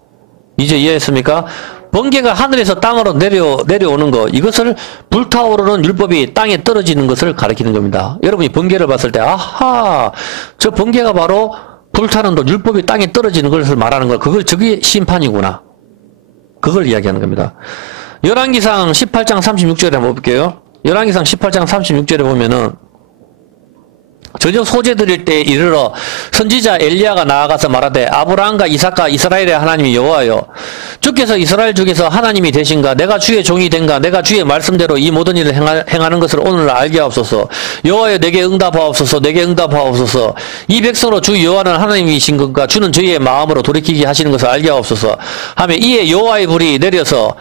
이제 이해했습니까? 번개가 하늘에서 땅으로 내려오는 것, 이것을 불타오르는 율법이 땅에 떨어지는 것을 가리키는 겁니다. 여러분이 번개를 봤을 때 아하, 저 번개가 바로 불타는 돌, 율법이 땅에 떨어지는 것을 말하는 것, 저게 심판이구나. 그걸 이야기하는 겁니다. 열왕기상 18장 36절에 한번 볼게요. 열왕기상 18장 36절에 보면은 저녁 소재 드릴 때 이르러 선지자 엘리야가 나아가서 말하되 아브라함과 이삭과 이스라엘의 하나님이 여호와여 주께서 이스라엘 중에서 하나님이 되신가 내가 주의 종이 된가 내가 주의 말씀대로 이 모든 일을 행하는 것을 오늘 알게 하옵소서 여호와여 내게 응답하옵소서 내게 응답하옵소서 이 백성으로 주 여호와는 하나님이신 건가 주는 저희의 마음으로 돌이키게 하시는 것을 알게 하옵소서 하며 이에 여호와의 불이 내려서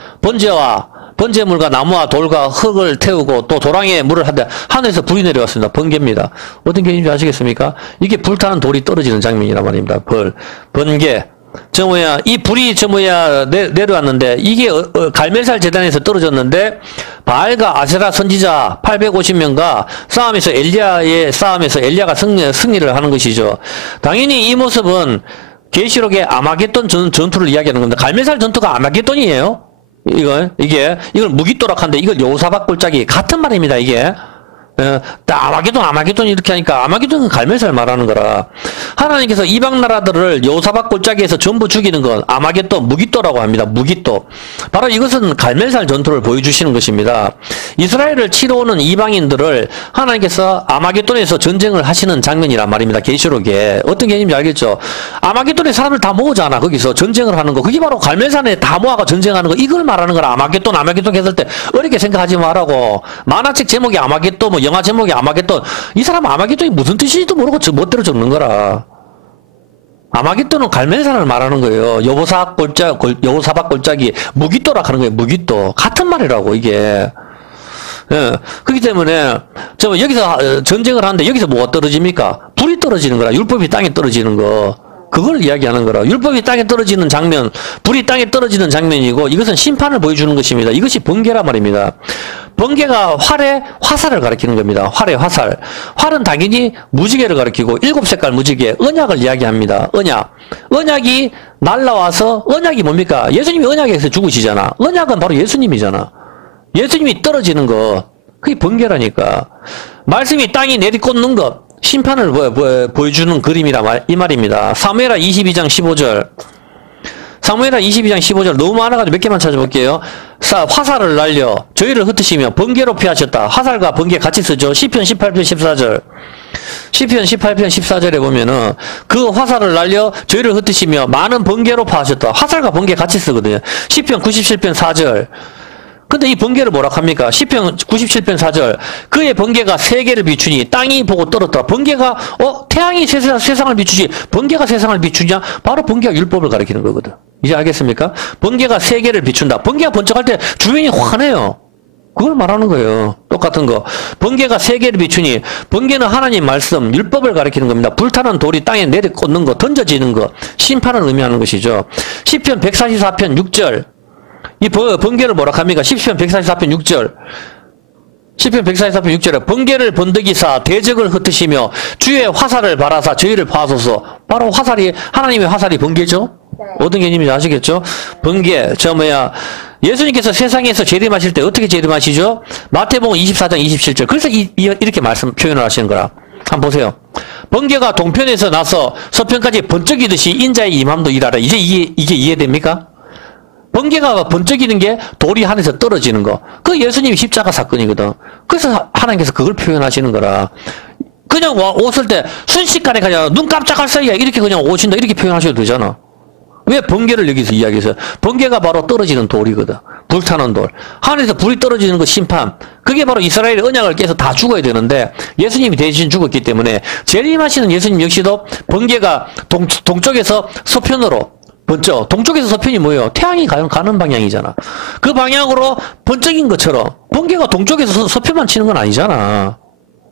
번제물과 나무와 돌과 흙을 태우고 또 도랑에 물을 한데 하늘에서 불이 내려왔습니다. 번개입니다. 어떤 개인지 아시겠습니까? 이게 불타는 돌이 떨어지는 장면이란 말입니다. 번개. 이 불이 내려왔는데 이게 갈멜살 제단에서 떨어졌는데 바알과 아세라 선지자 850명과 싸움에서 엘리야가 승리를 하는 것이죠. 당연히 이 모습은 계시록의 아마겟돈 전투를 이야기하는 겁니다. 갈멜살 전투가 아마겟돈이에요. 이걸 무기또락한데 이걸 여호사밧 골짜기 같은 말입니다. 이게 아마겟돈 이렇게 하니까 아마겟돈은 갈멜살 말하는 거라. 하나님께서 이방 나라들을 여호사밧 골짜기에서 전부 죽이는 건 아마겟돈 무기또라고 합니다. 무기또. 바로 이것은 갈멜살 전투를 보여주시는 것입니다. 이스라엘을 치러 오는 이방인들을 하나님께서 아마겟돈에서 전쟁을 하시는 장면이란 말입니다. 계시록에 어떤 개념인지 알겠죠? 아마겟돈에 사람을 다 모으잖아. 거기서 전쟁을 하는 거. 그게 바로 갈멜산에 다 모아가 전쟁하는 거. 이걸 말하는 거라. 아마겟돈 했을 때 어렵게 생각하지 말라고. 만화책 제목이 아마겟돈 영화 제목이 아마겟돈. 이 사람 아마겟돈이 무슨 뜻인지도 모르고 멋대로 적는 거라. 아마겟돈은 갈멜산을 말하는 거예요. 여호사밧 골짜기 무기또라 하는 거예요. 무기또. 같은 말이라고 이게. 그렇기 때문에 여기서 전쟁을 하는데 여기서 뭐가 떨어집니까? 불이 떨어지는 거라. 율법이 땅에 떨어지는 거. 그걸 이야기하는 거라. 율법이 땅에 떨어지는 장면, 불이 땅에 떨어지는 장면이고 이것은 심판을 보여주는 것입니다. 이것이 번개란 말입니다. 번개가 화살을 가리키는 겁니다. 화살. 활은 당연히 무지개를 가리키고 7색깔 무지개, 언약을 이야기합니다. 언약이 날라와서 언약이 뭡니까? 예수님이 언약에서 죽으시잖아. 언약은 바로 예수님이잖아. 예수님이 떨어지는 거. 그게 번개라니까. 말씀이 땅에 내리꽂는 것. 심판을 보여주는 그림이라 이 말입니다. 사무엘하 22장 15절. 사무엘하 22장 15절 너무 많아가지고 몇 개만 찾아볼게요. 화살을 날려 저희를 흩으시며 번개로 피하셨다. 화살과 번개 같이 쓰죠. 시편 18편 14절. 시편 18편 14절에 보면은 그 화살을 날려 저희를 흩으시며 많은 번개로 파하셨다. 화살과 번개 같이 쓰거든요. 시편 97편 4절. 근데 이 번개를 뭐라 합니까? 시편 97편 4절. 그의 번개가 세계를 비추니 땅이 보고 떨었다. 번개가 태양이 세상을 비추지 번개가 세상을 비추냐? 바로 번개가 율법을 가리키는 거거든. 이제 알겠습니까? 번개가 세계를 비춘다. 번개가 번쩍할 때 주변이 환해요. 그걸 말하는 거예요. 똑같은 거. 번개가 세계를 비추니 번개는 하나님 말씀, 율법을 가리키는 겁니다. 불타는 돌이 땅에 내리꽂는 거, 던져지는 거, 심판을 의미하는 것이죠. 시편 144편 6절. 이 번개를 뭐라 합니까? 시편 144편 6절. 시편 144편 6절에 번개를 번득이사 대적을 흩으시며 주의 화살을 발하사 저희를 파소서. 바로 화살이 하나님의 화살이 번개죠. 어떤 개념인지 아시겠죠? 번개 예수님께서 세상에서 재림하실 때 어떻게 재림하시죠? 마태복음 24장 27절. 그래서 이렇게 표현을 하시는 거라. 한번 보세요. 번개가 동편에서 나서 서편까지 번쩍이듯이 인자의 임함도 일하라. 이제 이게 이해됩니까? 번개가 번쩍이는 게 돌이 하늘에서 떨어지는 거. 그 예수님이 십자가 사건이거든. 그래서 하나님께서 그걸 표현하시는 거라. 그냥 오실 때 순식간에 그냥 눈 깜짝할 사이에 이렇게 그냥 오신다 이렇게 표현하셔도 되잖아. 왜 번개를 여기서 이야기해서? 번개가 바로 떨어지는 돌이거든. 불타는 돌. 하늘에서 불이 떨어지는 거 심판. 그게 바로 이스라엘의 언약을 깨서 다 죽어야 되는데 예수님이 대신 죽었기 때문에 재림하시는 예수님 역시도 번개가 동쪽에서 서편으로 번쩍. 동쪽에서 서편이 뭐예요? 태양이 가는 방향이잖아. 그 방향으로 번쩍인 것처럼 번개가 동쪽에서 서편만 치는 건 아니잖아.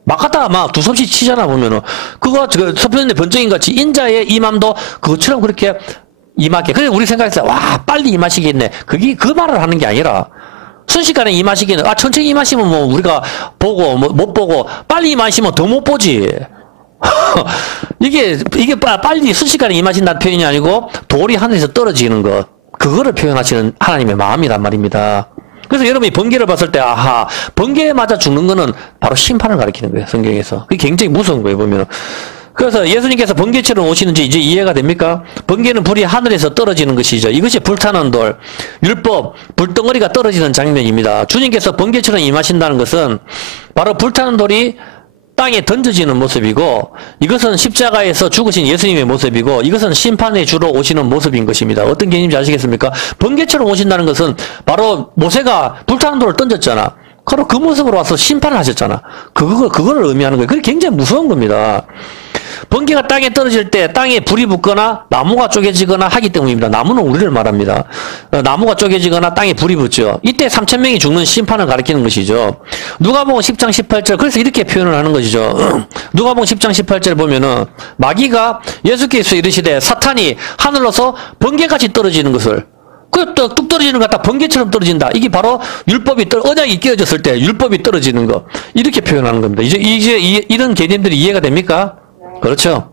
막 갔다가 막 두섭씩 치잖아 보면은. 그거 서편의 번쩍인 같이 인자의 임함도 그것처럼 그렇게 임하게. 그래서 우리 생각해서 와 빨리 임하시겠네. 그 말을 하는 게 아니라 순식간에 임하시겠네. 천천히 임하시면 뭐 우리가 보고 못 보고 빨리 임하시면 더 못 보지. 이게 빨리 순식간에 임하신다는 표현이 아니고 돌이 하늘에서 떨어지는 것, 그거를 표현하시는 하나님의 마음이란 말입니다. 그래서 여러분이 번개를 봤을 때 번개에 맞아 죽는 거는 바로 심판을 가리키는 거예요. 성경에서. 그게 굉장히 무서운 거예요 보면은. 그래서 예수님께서 번개처럼 오시는지 이제 이해가 됩니까? 번개는 불이 하늘에서 떨어지는 것이죠. 이것이 불타는 돌, 율법, 불덩어리가 떨어지는 장면입니다. 주님께서 번개처럼 임하신다는 것은 바로 불타는 돌이 땅에 던져지는 모습이고 이것은 십자가에서 죽으신 예수님의 모습이고 이것은 심판에 주러 오시는 모습인 것입니다. 어떤 개념인지 아시겠습니까? 번개처럼 오신다는 것은 바로 모세가 불타는 돌을 던졌잖아. 바로 그 모습으로 와서 심판을 하셨잖아. 그걸 의미하는 거예요. 그게 굉장히 무서운 겁니다. 번개가 땅에 떨어질 때 땅에 불이 붙거나 나무가 쪼개지거나 하기 때문입니다. 나무는 우리를 말합니다. 나무가 쪼개지거나 땅에 불이 붙죠. 이때 3,000명이 죽는 심판을 가리키는 것이죠. 누가복음 10장 18절 그래서 이렇게 표현을 하는 것이죠. 누가복음 10장 18절 보면은 마귀가 예수께서 이르시되 사탄이 하늘로서 번개같이 떨어지는 것을 뚝 떨어지는 것 같다. 번개처럼 떨어진다. 이게 바로 언약이 끼어졌을 때 율법이 떨어지는 거. 이렇게 표현하는 겁니다. 이제 이런 개념들이 이해가 됩니까? 그렇죠.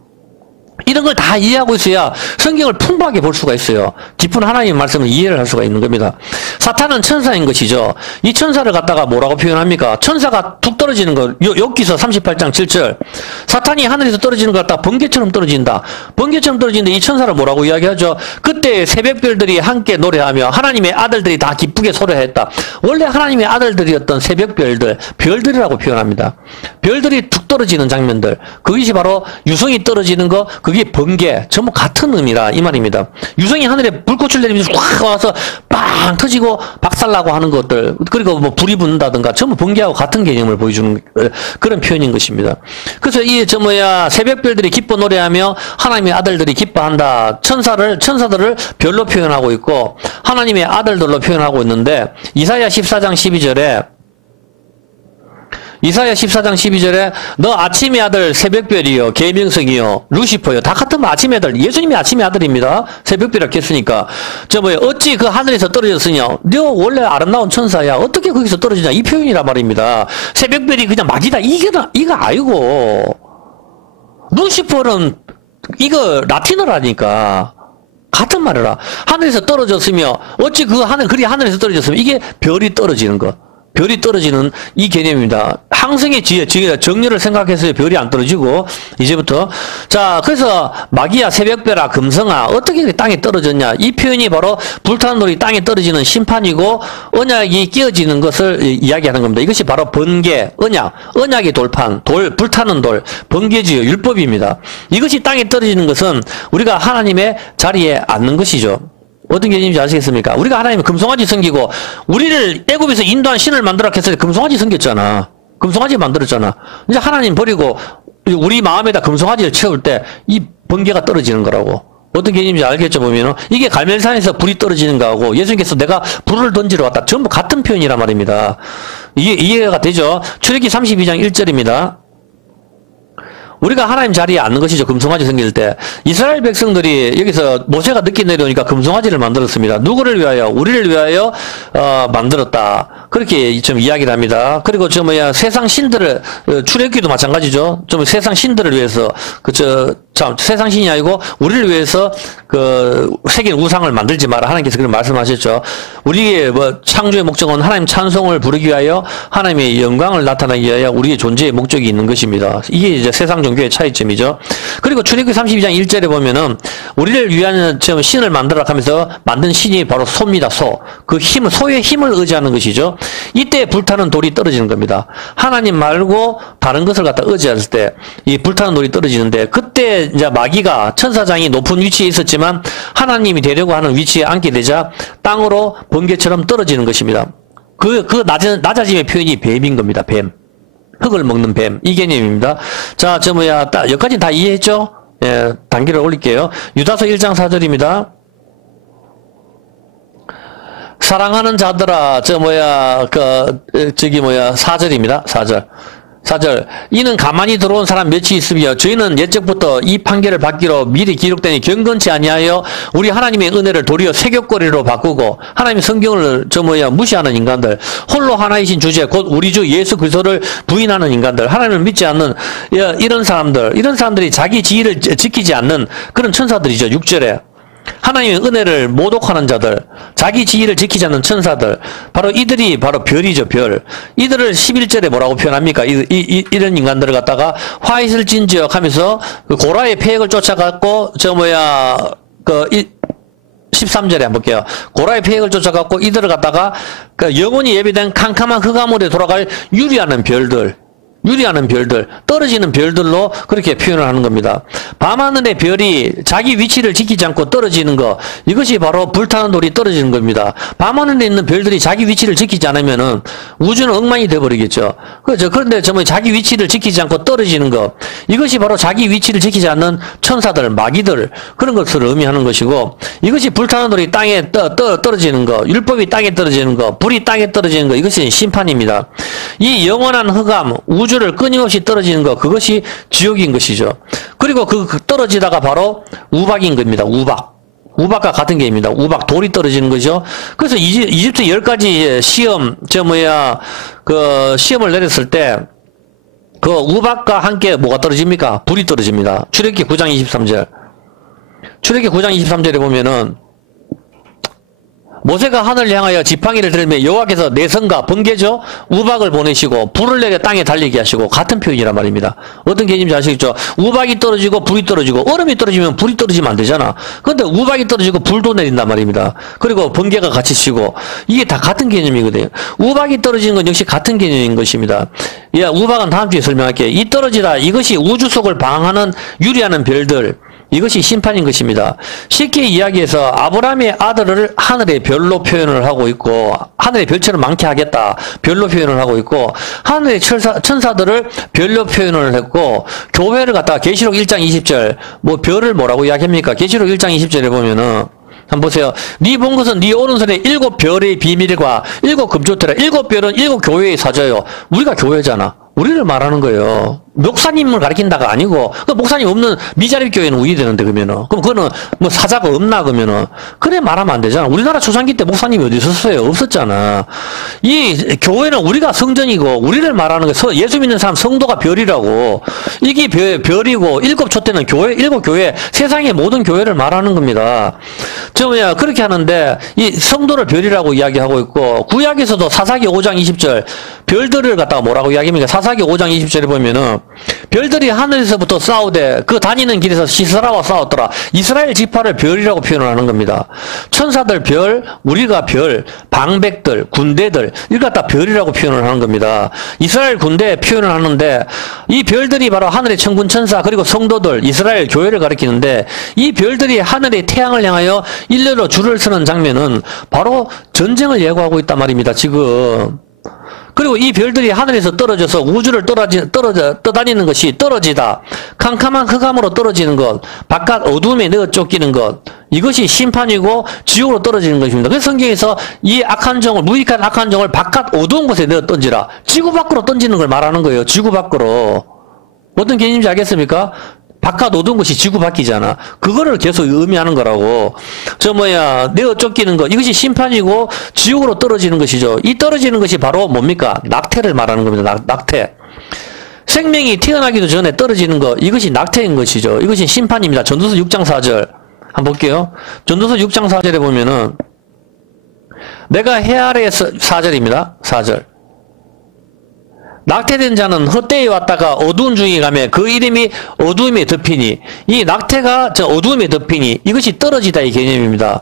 이런 걸 다 이해하고 있어야 성경을 풍부하게 볼 수가 있어요. 깊은 하나님의 말씀을 이해를 할 수가 있는 겁니다. 사탄은 천사인 것이죠. 이 천사를 갖다가 뭐라고 표현합니까? 천사가 툭 떨어지는 거, 욥기서 38장 7절. 사탄이 하늘에서 떨어지는 것 같다. 번개처럼 떨어진다. 번개처럼 떨어지는데 이 천사를 뭐라고 이야기하죠? 그때 새벽별들이 함께 노래하며 하나님의 아들들이 다 기쁘게 소리했다. 원래 하나님의 아들들이었던 새벽별들, 별들이라고 표현합니다. 별들이 툭 떨어지는 장면들. 그것이 바로 유성이 떨어지는 거, 그게 번개, 전부 같은 의미라 이 말입니다. 유성이 하늘에 불꽃을 내리면서 확 와서 빵 터지고 박살나고 하는 것들, 그리고 뭐 불이 붙는다든가 전부 번개하고 같은 개념을 보여주는 그런 표현인 것입니다. 그래서 이 새벽별들이 기뻐 노래하며 하나님의 아들들이 기뻐한다. 천사들을 별로 표현하고 있고 하나님의 아들들로 표현하고 있는데 이사야 14장 12절에 너 아침의 아들 새벽별이요 계명성이요 루시퍼요 다 같은 아침의 아들 예수님이 아침의 아들입니다. 새벽별이라고 했으니까 어찌 그 하늘에서 떨어졌으냐 너 원래 아름다운 천사야 어떻게 거기서 떨어지냐 이 표현이란 말입니다. 새벽별이 그냥 막이다 이거 아니고 루시퍼는 이거 라틴어라니까 같은 말이라 하늘에서 떨어졌으며 어찌 그 하늘에서 떨어졌으면 이게 별이 떨어지는 거 별이 떨어지는 이 개념입니다. 항성의 지혜, 정렬을 생각해서 별이 안 떨어지고, 이제부터. 자, 그래서, 마귀야, 새벽별아, 금성아, 어떻게 땅에 떨어졌냐. 이 표현이 바로 불타는 돌이 땅에 떨어지는 심판이고, 언약이 끼어지는 것을 이야기하는 겁니다. 이것이 바로 번개, 언약의 돌판, 불타는 돌, 번개지요, 율법입니다. 이것이 땅에 떨어지는 것은 우리가 하나님의 자리에 앉는 것이죠. 어떤 개념인지 아시겠습니까? 우리가 하나님의 금송아지 섬기고 우리를 애굽에서 인도한 신을 만들어 했을 때 금송아지 섬겼잖아. 금송아지 만들었잖아. 이제 하나님 버리고 우리 마음에다 금송아지를 채울 때 이 번개가 떨어지는 거라고. 어떤 개념인지 알겠죠? 보면은 이게 갈멜산에서 불이 떨어지는 거하고 예수님께서 내가 불을 던지러 왔다. 전부 같은 표현이란 말입니다. 이해가 되죠? 출애굽기 32장 1절입니다. 우리가 하나님 자리에 앉는 것이죠. 금송아지 생길 때. 이스라엘 백성들이 여기서 모세가 늦게 내려오니까 금송아지를 만들었습니다. 누구를 위하여? 우리를 위하여 만들었다. 그렇게 좀 이야기를 합니다. 그리고 세상 신들을 출애굽기도 마찬가지죠. 좀 세상 신들을 위해서 세상 신이 아니고 우리를 위해서 새긴 우상을 만들지 마라. 하나님께서 그런 말씀하셨죠. 우리의 창조의 목적은 하나님 찬송을 부르기 위하여 하나님의 영광을 나타내기 위하여 우리의 존재의 목적이 있는 것입니다. 이게 이제 세상 종교의 차이점이죠. 그리고 출애굽기 32장 1절에 보면은 우리를 위한 신을 만들어 가면서 만든 신이 바로 소입니다. 그 힘은 소의 힘을 의지하는 것이죠. 이때 불타는 돌이 떨어지는 겁니다. 하나님 말고 다른 것을 갖다 의지했을 때 이 불타는 돌이 떨어지는데 그때 이제 마귀가 천사장이 높은 위치에 있었지만 하나님이 되려고 하는 위치에 앉게 되자 땅으로 번개처럼 떨어지는 것입니다. 낮아짐의 표현이 뱀인 겁니다. 뱀. 흙을 먹는 뱀. 이 개념입니다. 자, 여기까지 다 이해했죠? 예, 단계를 올릴게요. 유다서 1장 4절입니다. 사랑하는 자들아, 4절입니다. 4절. 이는 가만히 들어온 사람 몇이 있으며 저희는 옛적부터 이 판결을 받기로 미리 기록되니 경건치 아니하여 우리 하나님의 은혜를 도리어 세격거리로 바꾸고 하나님의 성경을 무시하는 인간들, 홀로 하나이신 주제 곧 우리 주 예수 그리스도를 부인하는 인간들, 하나님을 믿지 않는 이런 사람들이 자기 지위를 지키지 않는 그런 천사들이죠. 6절에 하나님의 은혜를 모독하는 자들, 자기 지위를 지키지 않는 천사들, 이들이 별이죠, 별. 이들을 11절에 뭐라고 표현합니까? 이런 인간들을 갖다가 화잇을 진지역 하면서 고라의 폐역을 쫓아갔고, 13절에 한번 볼게요. 고라의 폐역을 쫓아갔고, 이들을 갖다가 영원히 예비된 캄캄한 흑암물에 돌아갈 유리하는 별들. 유리하는 별들, 떨어지는 별들로 그렇게 표현을 하는 겁니다. 밤하늘의 별이 자기 위치를 지키지 않고 떨어지는 거, 이것이 바로 불타는 돌이 떨어지는 겁니다. 밤하늘에 있는 별들이 자기 위치를 지키지 않으면은 우주는 엉망이 되어버리겠죠. 그렇죠. 그런데 정말 자기 위치를 지키지 않고 떨어지는 거, 이것이 바로 자기 위치를 지키지 않는 천사들, 마귀들, 그런 것을 의미하는 것이고, 이것이 불타는 돌이 땅에 떨어지는 거, 율법이 땅에 떨어지는 거, 불이 땅에 떨어지는 거, 이것이 심판입니다. 이 영원한 흑암, 우주를 끊임없이 떨어지는 것, 그것이 지옥인 것이죠. 그리고 그 떨어지다가 바로 우박인 겁니다. 우박과 같은 개입니다. 우박, 돌이 떨어지는 거죠. 그래서 이집트 10가지 시험, 시험을 내렸을 때, 그 우박과 함께 뭐가 떨어집니까? 불이 떨어집니다. 출애굽기 9장 23절. 출애굽기 9장 23절에 보면은, 모세가 하늘을 향하여 지팡이를 들며 여호와께서 내성과 번개죠, 우박을 보내시고 불을 내려 땅에 달리게 하시고, 같은 표현이란 말입니다. 어떤 개념인지 아시겠죠? 우박이 떨어지고 불이 떨어지고, 얼음이 떨어지면 불이 떨어지면 안 되잖아. 그런데 우박이 떨어지고 불도 내린단 말입니다. 그리고 번개가 같이 치고, 이게 다 같은 개념이거든요. 우박이 떨어지는 건 역시 같은 개념인 것입니다. 우박은 다음 주에 설명할게요. 이 떨어지다, 이것이 우주 속을 방황하는 유리하는 별들, 이것이 심판인 것입니다. 쉽게 이야기해서 아브라함의 아들을 하늘의 별로 표현을 하고 있고, 하늘의 별처럼 많게 하겠다, 별로 표현을 하고 있고, 하늘의 천사들을 별로 표현을 했고, 교회를 갖다가 계시록 1장 20절, 별을 뭐라고 이야기합니까? 계시록 1장 20절에 보면은, 한번 보세요. 네 본 것은 네 오른손에 7별의 비밀과 7금조테라. 7별은 7교회의 사자요. 우리가 교회잖아. 우리를 말하는 거예요. 목사님을 가리킨다가 아니고, 그 목사님 없는 미자립 교회는 우리 되는데, 그러면은. 그럼 그거는 뭐 사자가 없나, 그러면은. 그래 말하면 안 되잖아. 우리나라 초창기 때 목사님이 어디 있었어요? 없었잖아. 이 교회는 우리가 성전이고, 우리를 말하는 거예요. 예수 믿는 사람 성도가 별이라고. 이게 별이고, 7촛대는 교회, 7교회, 세상의 모든 교회를 말하는 겁니다. 그렇게 하는데, 이 성도를 별이라고 이야기하고 있고, 구약에서도 사사기 5장 20절, 별들을 갖다가 뭐라고 이야기합니까? 사사기 5장 20절에 보면은, 별들이 하늘에서부터 싸우되 그 다니는 길에서 시스라와 싸웠더라. 이스라엘 지파를 별이라고 표현을 하는 겁니다. 천사들 별, 우리가 별, 방백들, 군대들, 이걸 갖다 별이라고 표현을 하는 겁니다. 이스라엘 군대 표현을 하는데, 이 별들이 바로 하늘의 천군 천사, 그리고 성도들, 이스라엘 교회를 가리키는데, 이 별들이 하늘의 태양을 향하여 일렬로 줄을 서는 장면은 바로 전쟁을 예고하고 있단 말입니다. 지금. 그리고 이 별들이 하늘에서 떨어져서 우주를 떠다니는 것이 떨어지다. 캄캄한 흑암으로 떨어지는 것, 바깥 어둠에 내어 쫓기는 것, 이것이 심판이고 지옥으로 떨어지는 것입니다. 그래서 성경에서 이 악한 종을, 무익한 악한 종을 바깥 어두운 곳에 내어 던지라. 지구 밖으로 던지는 걸 말하는 거예요. 지구 밖으로. 어떤 개념인지 알겠습니까? 바깥 어두운 것이 지구 밖이잖아. 그거를 계속 의미하는 거라고. 내어 쫓기는 것, 이것이 심판이고 지옥으로 떨어지는 것이죠. 이 떨어지는 것이 바로 뭡니까? 낙태를 말하는 겁니다. 낙태. 생명이 태어나기도 전에 떨어지는 것, 이것이 낙태인 것이죠. 이것이 심판입니다. 전도서 6장 4절 한번 볼게요. 전도서 6장 4절에 보면은, 내가 해 아래에서 4절입니다. 4절. 낙태된 자는 헛되이 왔다가 어두운 중에 가며 그 이름이 어두움에 덮이니, 이 낙태가 어두움에 덮이니, 이것이 떨어지다 이 개념입니다.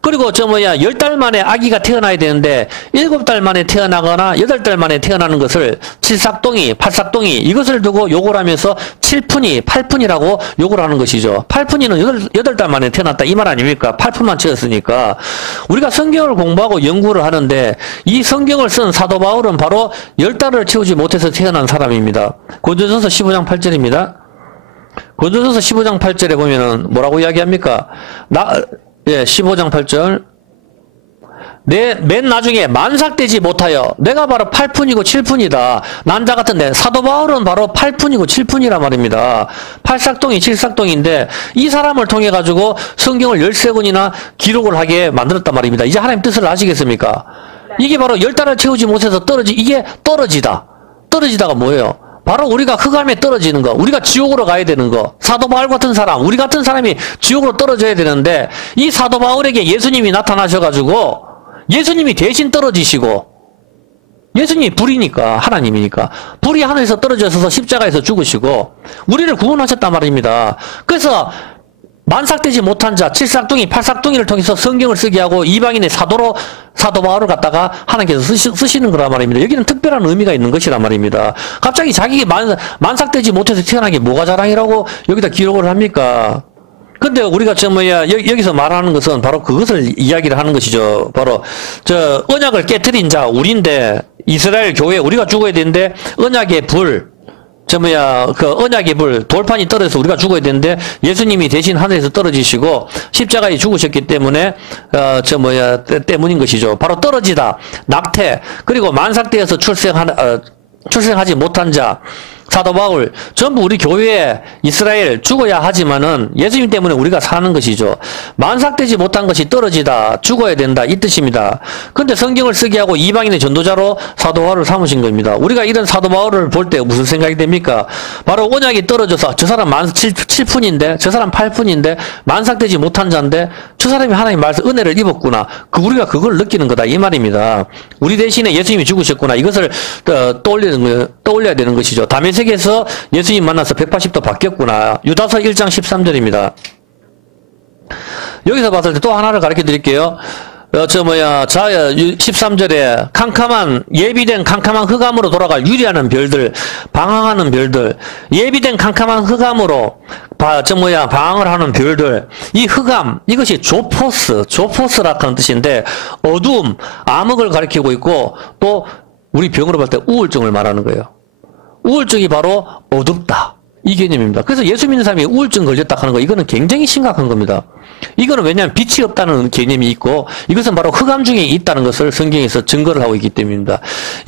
그리고 10달 만에 아기가 태어나야 되는데 7달 만에 태어나거나 8달 만에 태어나는 것을 칠삭동이, 팔삭동이, 이것을 두고 욕을 하면서 7푼이, 8푼이라고 욕을 하는 것이죠. 8푼이는 8달 만에 태어났다 이 말 아닙니까? 8푼만 채웠으니까. 우리가 성경을 공부하고 연구를 하는데, 이 성경을 쓴 사도 바울은 바로 10달을 채우지 못해서 태어난 사람입니다. 고린도전서 15장 8절입니다. 고린도전서 15장 8절에 보면은 뭐라고 이야기합니까? 15장 8절. 맨 나중에 만삭되지 못하여, 내가 바로 8푼이고 7푼이다. 난자 같은데, 사도 바울은 바로 8푼이고 7푼이란 말입니다. 8삭동이 7삭동인데, 이 사람을 통해 가지고 성경을 13권이나 기록을 하게 만들었단 말입니다. 이제 하나님 뜻을 아시겠습니까? 이게 바로 10달을 채우지 못해서 이게 떨어지다. 떨어지다가 뭐예요? 바로 우리가 흑암에 떨어지는 거, 우리가 지옥으로 가야 되는 거, 사도 바울 같은 사람, 우리 같은 사람이 지옥으로 떨어져야 되는데, 이 사도 바울에게 예수님이 나타나셔가지고, 예수님이 대신 떨어지시고, 예수님이 불이니까, 하나님이니까, 불이 하늘에서 떨어져서 십자가에서 죽으시고, 우리를 구원하셨단 말입니다. 그래서, 만삭되지 못한 자, 칠삭둥이, 팔삭둥이를 통해서 성경을 쓰게 하고 이방인의 사도로 사도 바울을 갖다가 하나님께서 쓰시는 거란 말입니다. 여기는 특별한 의미가 있는 것이란 말입니다. 갑자기 자기 만삭되지 못해서 태어난 게 뭐가 자랑이라고 여기다 기록을 합니까? 근데 우리가 여기서 말하는 것은 바로 그것을 이야기를 하는 것이죠. 바로 언약을 깨트린 자 우리인데, 이스라엘 교회 우리가 죽어야 되는데 언약의 불, 언약의 불, 돌판이 떨어져서 우리가 죽어야 되는데 예수님이 대신 하늘에서 떨어지시고 십자가에 죽으셨기 때문에, 때문인 것이죠. 바로 떨어지다, 낙태, 그리고 만삭되어서 출생하지 못한 자, 사도 바울, 전부 우리 교회에 이스라엘 죽어야 하지만은 예수님 때문에 우리가 사는 것이죠. 만삭되지 못한 것이 떨어지다, 죽어야 된다, 이 뜻입니다. 근데 성경을 쓰게 하고 이방인의 전도자로 사도 바울을 삼으신 겁니다. 우리가 이런 사도 바울을 볼 때 무슨 생각이 됩니까? 바로 언약이 떨어져서 저 사람 7푼인데, 저 사람 8푼인데, 만삭되지 못한 자인데, 저 사람이 하나님 말씀 은혜를 입었구나. 우리가 그걸 느끼는 거다, 이 말입니다. 우리 대신에 예수님이 죽으셨구나. 이것을 떠올려야 되는 것이죠. 다메섹에서 예수님 만나서 180도 바뀌었구나. 유다서 1장 13절입니다. 여기서 봤을 때 또 하나를 가르쳐 드릴게요. 13절에 예비된 캄캄한 흑암으로 돌아갈 유리하는 별들, 방황하는 별들, 예비된 캄캄한 흑암으로 방황을 하는 별들, 이 흑암, 이것이 조포스라는 뜻인데, 어두움, 암흑을 가리키고 있고, 또 우리 병으로 볼 때 우울증을 말하는 거예요. 우울증이 바로 어둡다, 이 개념입니다. 그래서 예수 믿는 사람이 우울증 걸렸다 하는 거, 이거는 굉장히 심각한 겁니다. 이거는 왜냐하면 빛이 없다는 개념이 있고, 이것은 바로 흑암 중에 있다는 것을 성경에서 증거를 하고 있기 때문입니다.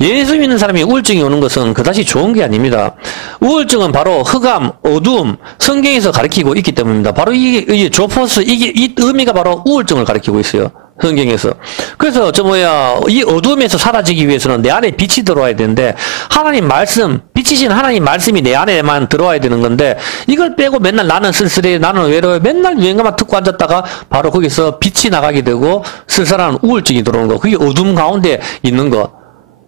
예수 믿는 사람이 우울증이 오는 것은 그다지 좋은 게 아닙니다. 우울증은 바로 흑암, 어두움, 성경에서 가리키고 있기 때문입니다. 바로 이 조포스, 이 의미가 바로 우울증을 가리키고 있어요, 성경에서. 그래서 이 어두움에서 사라지기 위해서는 내 안에 빛이 들어와야 되는데, 하나님 말씀, 빛이신 하나님 말씀이 내 안에만 들어와야 되는 건데, 이걸 빼고 맨날 나는 쓸쓸해, 나는 외로워, 맨날 유행가만 듣고 앉았다가 바로 거기서 빛이 나가게 되고 쓸쓸한 우울증이 들어오는 거, 그게 어둠 가운데 있는 거,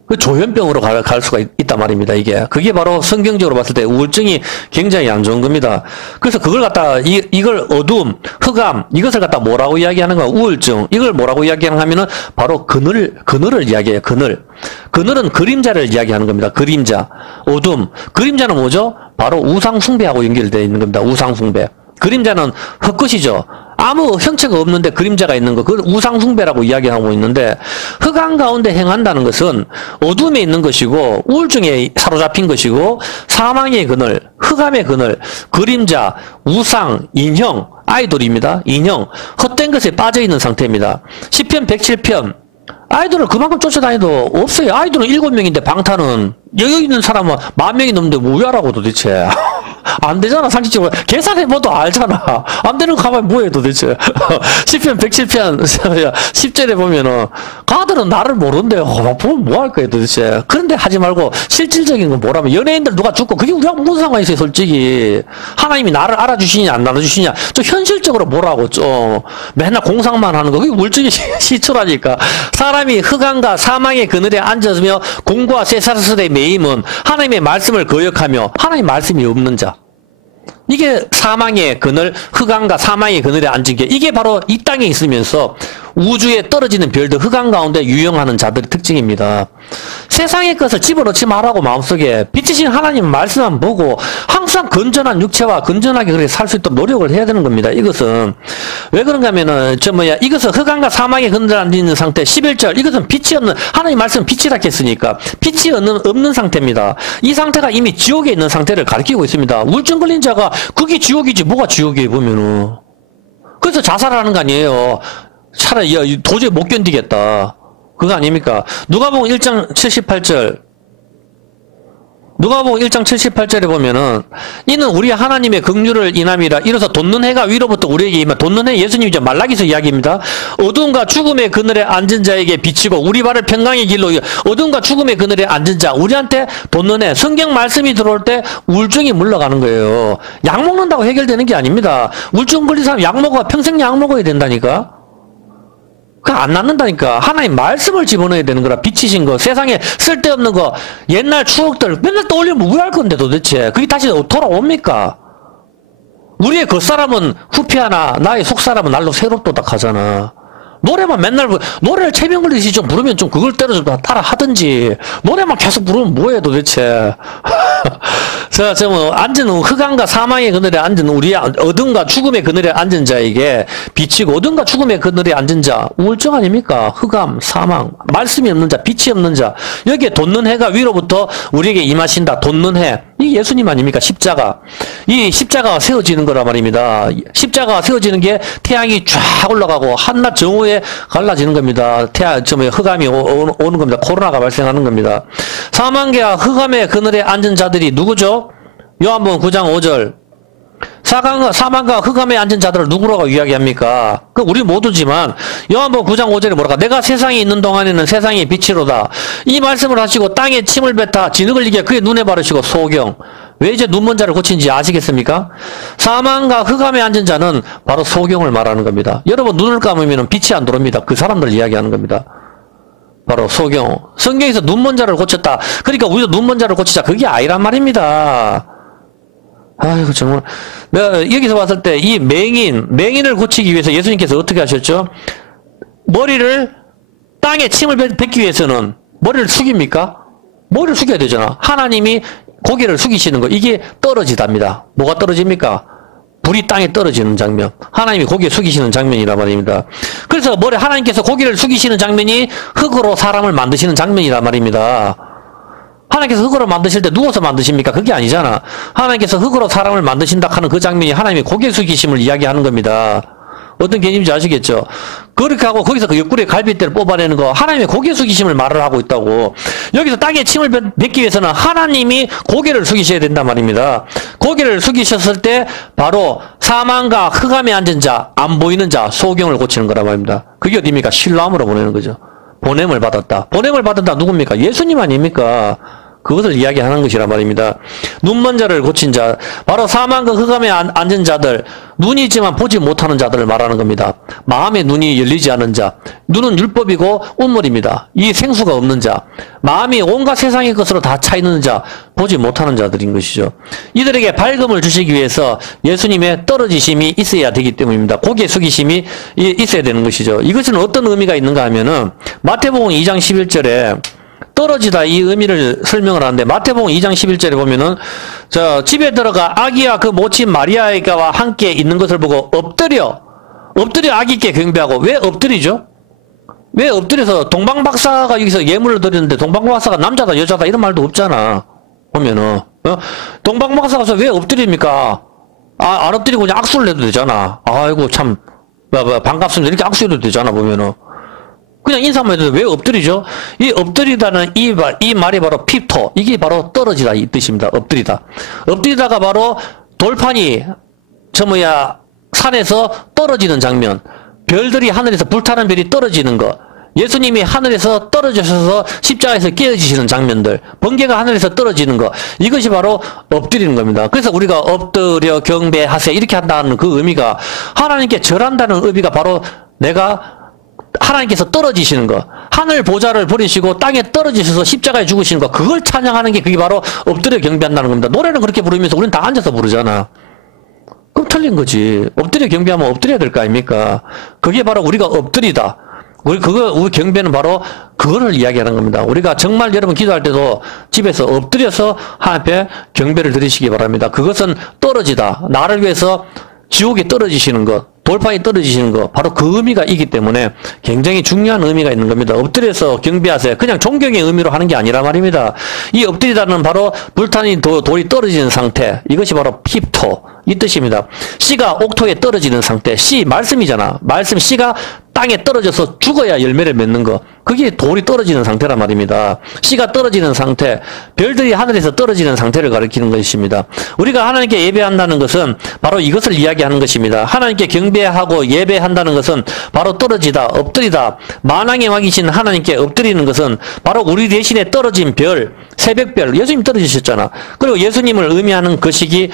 그 조현병으로 갈 수가 있단 말입니다, 이게. 그게 바로 성경적으로 봤을 때 우울증이 굉장히 안 좋은 겁니다. 그래서 그걸 갖다가, 이걸 어둠, 흑암, 이것을 갖다 뭐라고 이야기하는 거야? 우울증. 이걸 뭐라고 이야기하는 하면은 바로 그늘을 이야기해요, 그늘. 그늘은 그림자를 이야기하는 겁니다, 그림자. 어둠. 그림자는 뭐죠? 바로 우상숭배하고 연결되어 있는 겁니다, 우상숭배. 그림자는 헛것이죠. 아무 형체가 없는데 그림자가 있는 거, 그걸 우상숭배라고 이야기하고 있는데, 흑암 가운데 행한다는 것은 어둠에 있는 것이고, 우울증에 사로잡힌 것이고, 사망의 그늘, 흑암의 그늘, 그림자, 우상, 인형, 아이돌입니다. 인형, 헛된 것에 빠져있는 상태입니다. 시편 107편, 아이돌을 그만큼 쫓아다니도 없어요. 아이돌은 7명인데 방탄은, 여기 있는 사람은 10,000명이 넘는데 뭐야라고 도대체. 안 되잖아, 상식적으로. 계산해봐도 알잖아. 안 되는 거 가만히 뭐해, 도대체. 시편 107편 10절에 보면은, 가들은 나를 모른대요. 보면 뭐 할 거예요, 도대체. 그런데 하지 말고, 실질적인 건 뭐라면, 연예인들 누가 죽고, 그게 우리하고 무슨 상관이 있어요, 솔직히. 하나님이 나를 알아주시냐, 안 알아주시냐. 좀 현실적으로 뭐라고, 좀. 맨날 공상만 하는 거. 그게 물질이 시초라니까. 사람이 흑암과 사망의 그늘에 앉았으며, 공과 쇠사슬의 매임은 하나님의 말씀을 거역하며, 하나님의 말씀이 없는 자. 이게 사망의 그늘, 흑암과 사망의 그늘에 앉은 게, 이게 바로 이 땅에 있으면서 우주에 떨어지는 별들, 흑암 가운데 유영하는 자들의 특징입니다. 세상의 것을 집어넣지 말라고, 마음속에 빛이신 하나님 말씀만 보고 항상 건전한 육체와 건전하게 그렇게 살 수 있도록 노력을 해야 되는 겁니다. 이것은 왜 그런가 하면은 이것은 흑암과 사망의 그늘에 앉은 상태. 11절, 이것은 빛이 없는, 하나님 말씀 빛이라 했으니까 빛이 없는 상태입니다. 이 상태가 이미 지옥에 있는 상태를 가리키고 있습니다. 우울증 걸린 자가 그게 지옥이지 뭐가 지옥이에요, 보면은. 그래서 자살하는 거 아니에요. 차라리 도저히 못 견디겠다, 그거 아닙니까? 누가복음 1장 78절, 누가복음 1장 78절에 보면은, 이는 우리 하나님의 긍휼을 인함이라. 이로써 돋는 해가 위로부터 우리에게 임하. 돋는 해, 예수님이죠. 말라기서 이야기입니다. 어두움과 죽음의 그늘에 앉은 자에게 비치고 우리 발을 평강의 길로. 어두움과 죽음의 그늘에 앉은 자, 우리한테 돋는 해, 성경 말씀이 들어올 때 우울증이 물러가는 거예요. 약 먹는다고 해결되는 게 아닙니다. 우울증 걸린 사람 약 먹어, 평생 약 먹어야 된다니까. 안 낫는다니까. 하나님 말씀을 집어넣어야 되는 거라. 빛이신 거, 세상에 쓸데없는 거, 옛날 추억들 맨날 떠올리면 왜 할 건데 도대체. 그게 다시 돌아옵니까? 우리의 겉사람은 후피하나 나의 속사람은 날로 새롭도다 하잖아. 노래만 맨날 노래를 최명글리시 좀 부르면 좀 그걸 때려 좀 따라 하든지 노래만 계속 부르면 뭐해 도대체. 자, 저 뭐 앉은 흑암과 사망의 그늘에 앉은 우리 어둠과 죽음의 그늘에 앉은 자에게 빛이고 어둠과 죽음의 그늘에 앉은 자 우울증 아닙니까? 흑암, 사망, 말씀이 없는 자, 빛이 없는 자 여기에 돋는 해가 위로부터 우리에게 임하신다. 돋는 해. 이 예수님 아닙니까? 십자가. 이 십자가가 세워지는 거란 말입니다. 십자가가 세워지는 게 태양이 쫙 올라가고 한낮 정오에 갈라지는 겁니다. 흑암이 오는 겁니다. 코로나가 발생하는 겁니다. 사망계와 흑암의 그늘에 앉은 자들이 누구죠? 요한복음 9장 5절. 사망과 흑암에 앉은 자들을 누구라고 이야기합니까? 그 우리 모두지만 요한복음 9장 5절에 뭐랄까? 내가 세상에 있는 동안에는 세상의 빛이로다. 이 말씀을 하시고 땅에 침을 뱉어 진흙을 이겨 그의 눈에 바르시고 소경. 왜 이제 눈먼 자를 고친지 아시겠습니까? 사망과 흑암에 앉은 자는 바로 소경을 말하는 겁니다. 여러분 눈을 감으면 빛이 안 들어옵니다. 그 사람들 이야기하는 겁니다. 바로 소경. 성경에서 눈먼 자를 고쳤다. 그러니까 우리도 눈먼 자를 고치자. 그게 아니란 말입니다. 아이고 정말 내가 여기서 봤을 때 이 맹인을 고치기 위해서 예수님께서 어떻게 하셨죠? 머리를 땅에 침을 뱉기 위해서는 머리를 숙입니까? 머리를 숙여야 되잖아. 하나님이 고개를 숙이시는 거 이게 떨어지답니다. 뭐가 떨어집니까? 불이 땅에 떨어지는 장면. 하나님이 고개 숙이시는 장면이란 말입니다. 그래서 하나님께서 고개를 숙이시는 장면이 흙으로 사람을 만드시는 장면이란 말입니다. 하나님께서 흙으로 만드실 때 누워서 만드십니까? 그게 아니잖아. 하나님께서 흙으로 사람을 만드신다 하는 그 장면이 하나님의 고개 숙이심을 이야기하는 겁니다. 어떤 개념인지 아시겠죠? 그렇게 하고 거기서 그 옆구리에 갈빗대를 뽑아내는 거 하나님의 고개 숙이심을 말을 하고 있다고. 여기서 땅에 침을 뱉기 위해서는 하나님이 고개를 숙이셔야 된단 말입니다. 고개를 숙이셨을 때 바로 사망과 흑암에 앉은 자, 안 보이는 자, 소경을 고치는 거란 말입니다. 그게 어디입니까? 실로암으로 보내는 거죠. 보냄을 받았다. 보냄을 받았다 누굽니까? 예수님 아닙니까? 그것을 이야기하는 것이란 말입니다. 눈먼 자를 고친 자, 바로 사망과 흑암에 앉은 자들, 눈이 있지만 보지 못하는 자들을 말하는 겁니다. 마음의 눈이 열리지 않은 자, 눈은 율법이고 운물입니다. 이 생수가 없는 자, 마음이 온갖 세상의 것으로 다 차 있는 자, 보지 못하는 자들인 것이죠. 이들에게 밝음을 주시기 위해서 예수님의 떨어지심이 있어야 되기 때문입니다. 고개 숙이심이 있어야 되는 것이죠. 이것은 어떤 의미가 있는가 하면은 마태복음 2장 11절에 떨어지다 이 의미를 설명을 하는데 마태복음 2장 11절에 보면은 집에 들어가 아기와 그 모친 마리아와 함께 있는 것을 보고 엎드려 아기께 경배하고. 왜 엎드리죠? 왜 엎드려서 동방박사가 여기서 예물을 드리는데 동방박사가 남자다 여자다 이런 말도 없잖아. 보면은 동방박사가 왜 엎드립니까? 안 엎드리고 그냥 악수를 해도 되잖아. 아이고 참 반갑습니다 이렇게 악수해도 되잖아. 보면은 그냥 인사만 해도 왜 엎드리죠? 이 엎드리다는 이 말이 바로 핍토. 이게 바로 떨어지다 이 뜻입니다. 엎드리다. 엎드리다가 바로 돌판이 산에서 떨어지는 장면. 별들이 하늘에서 불타는 별이 떨어지는 거. 예수님이 하늘에서 떨어지셔서 십자가에서 깨어지시는 장면들. 번개가 하늘에서 떨어지는 거. 이것이 바로 엎드리는 겁니다. 그래서 우리가 엎드려 경배하세 이렇게 한다는 그 의미가 하나님께 절한다는 의미가 바로 하나님께서 떨어지시는 거. 하늘 보좌를 버리시고 땅에 떨어지셔서 십자가에 죽으시는 거. 그걸 찬양하는 게 그게 바로 엎드려 경배한다는 겁니다. 노래는 그렇게 부르면서 우리는 다 앉아서 부르잖아. 그럼 틀린 거지. 엎드려 경배하면 엎드려야 될 거 아닙니까? 그게 바로 우리가 엎드리다. 우리 경배는 바로 그거를 이야기하는 겁니다. 우리가 정말 여러분 기도할 때도 집에서 엎드려서 하나님 앞에 경배를 드리시기 바랍니다. 그것은 떨어지다. 나를 위해서 지옥에 떨어지시는 것, 돌판이 떨어지시는 것, 바로 그 의미가 있기 때문에 굉장히 중요한 의미가 있는 겁니다. 엎드려서 경배하세요. 그냥 존경의 의미로 하는 게 아니라 말입니다. 이 엎드리다는 바로 불타는 돌이 떨어지는 상태, 이것이 바로 핍토, 이 뜻입니다. 씨가 옥토에 떨어지는 상태, 씨, 말씀이잖아. 말씀, 씨가 땅에 떨어져서 죽어야 열매를 맺는 거. 그게 돌이 떨어지는 상태란 말입니다. 씨가 떨어지는 상태, 별들이 하늘에서 떨어지는 상태를 가리키는 것입니다. 우리가 하나님께 예배한다는 것은 바로 이것을 이야기하는 것입니다. 하나님께 경배하고 예배한다는 것은 바로 떨어지다, 엎드리다. 만왕의 왕이신 하나님께 엎드리는 것은 바로 우리 대신에 떨어진 별, 새벽별, 예수님 떨어지셨잖아. 그리고 예수님을 의미하는 것이기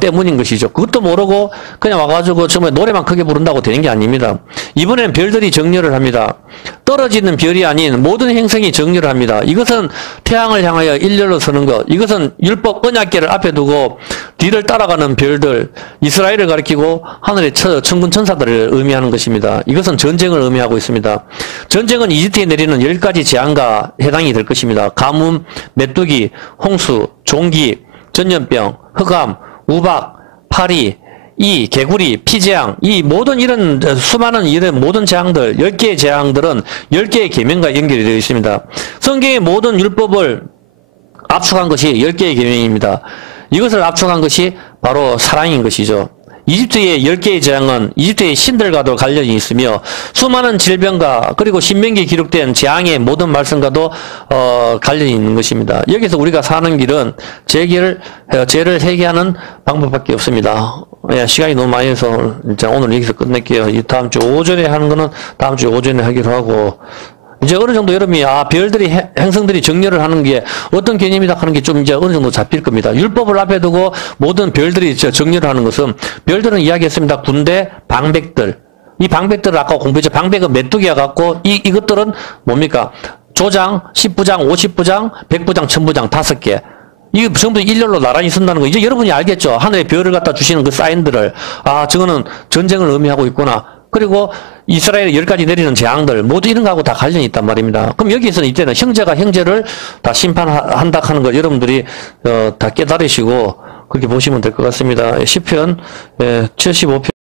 때문인 것이죠. 것이죠. 그것도 모르고 그냥 와가지고 정말 노래만 크게 부른다고 되는 게 아닙니다. 이번엔 별들이 정렬을 합니다. 떨어지는 별이 아닌 모든 행성이 정렬을 합니다. 이것은 태양을 향하여 일렬로 서는 것, 이것은 율법 언약궤를 앞에 두고 뒤를 따라가는 별들, 이스라엘을 가리키고 하늘의 천군 천사들을 의미하는 것입니다. 이것은 전쟁을 의미하고 있습니다. 전쟁은 이집트에 내리는 10가지 재앙과 해당이 될 것입니다. 가뭄, 메뚜기, 홍수, 종기, 전염병, 흑암, 우박, 파리, 개구리, 피재앙, 이 모든 이런 수많은 이런 모든 재앙들, 10개의 재앙들은 10개의 계명과 연결이 되어 있습니다. 성경의 모든 율법을 압축한 것이 10개의 계명입니다. 이것을 압축한 것이 바로 사랑인 것이죠. 이집트의 10개의 재앙은 이집트의 신들과도 관련이 있으며 수많은 질병과 그리고 신명기에 기록된 재앙의 모든 말씀과도 관련이 있는 것입니다. 여기서 우리가 사는 길은 죄를 회개하는 방법밖에 없습니다. 예, 시간이 너무 많이 해서 오늘 여기서 끝낼게요. 이 다음 주 오전에 하는 거는 다음 주 오전에 하기로 하고, 이제 어느 정도 여러분이 별들이 행성들이 정렬을 하는 게 어떤 개념이다 하는 게 좀 이제 어느 정도 잡힐 겁니다. 율법을 앞에 두고 모든 별들이 정렬을 하는 것은, 별들은 이야기했습니다. 군대, 방백들. 이 방백들을 아까 공부했죠. 방백은 메뚜기와 같고 이것들은 뭡니까? 조장, 10부장, 50부장, 100부장, 1000부장 5개. 이게 전부 일렬로 나란히 쓴다는 거. 이제 여러분이 알겠죠? 하늘의 별을 갖다 주시는 그 사인들을. 저거는 전쟁을 의미하고 있구나. 그리고 이스라엘의 10가지 내리는 재앙들 모두 이런 거하고 다 관련이 있단 말입니다. 그럼 여기에서는 이때는 형제가 형제를 다 심판한다 하는 걸 여러분들이 다 깨달으시고 그렇게 보시면 될 것 같습니다. 시편 75편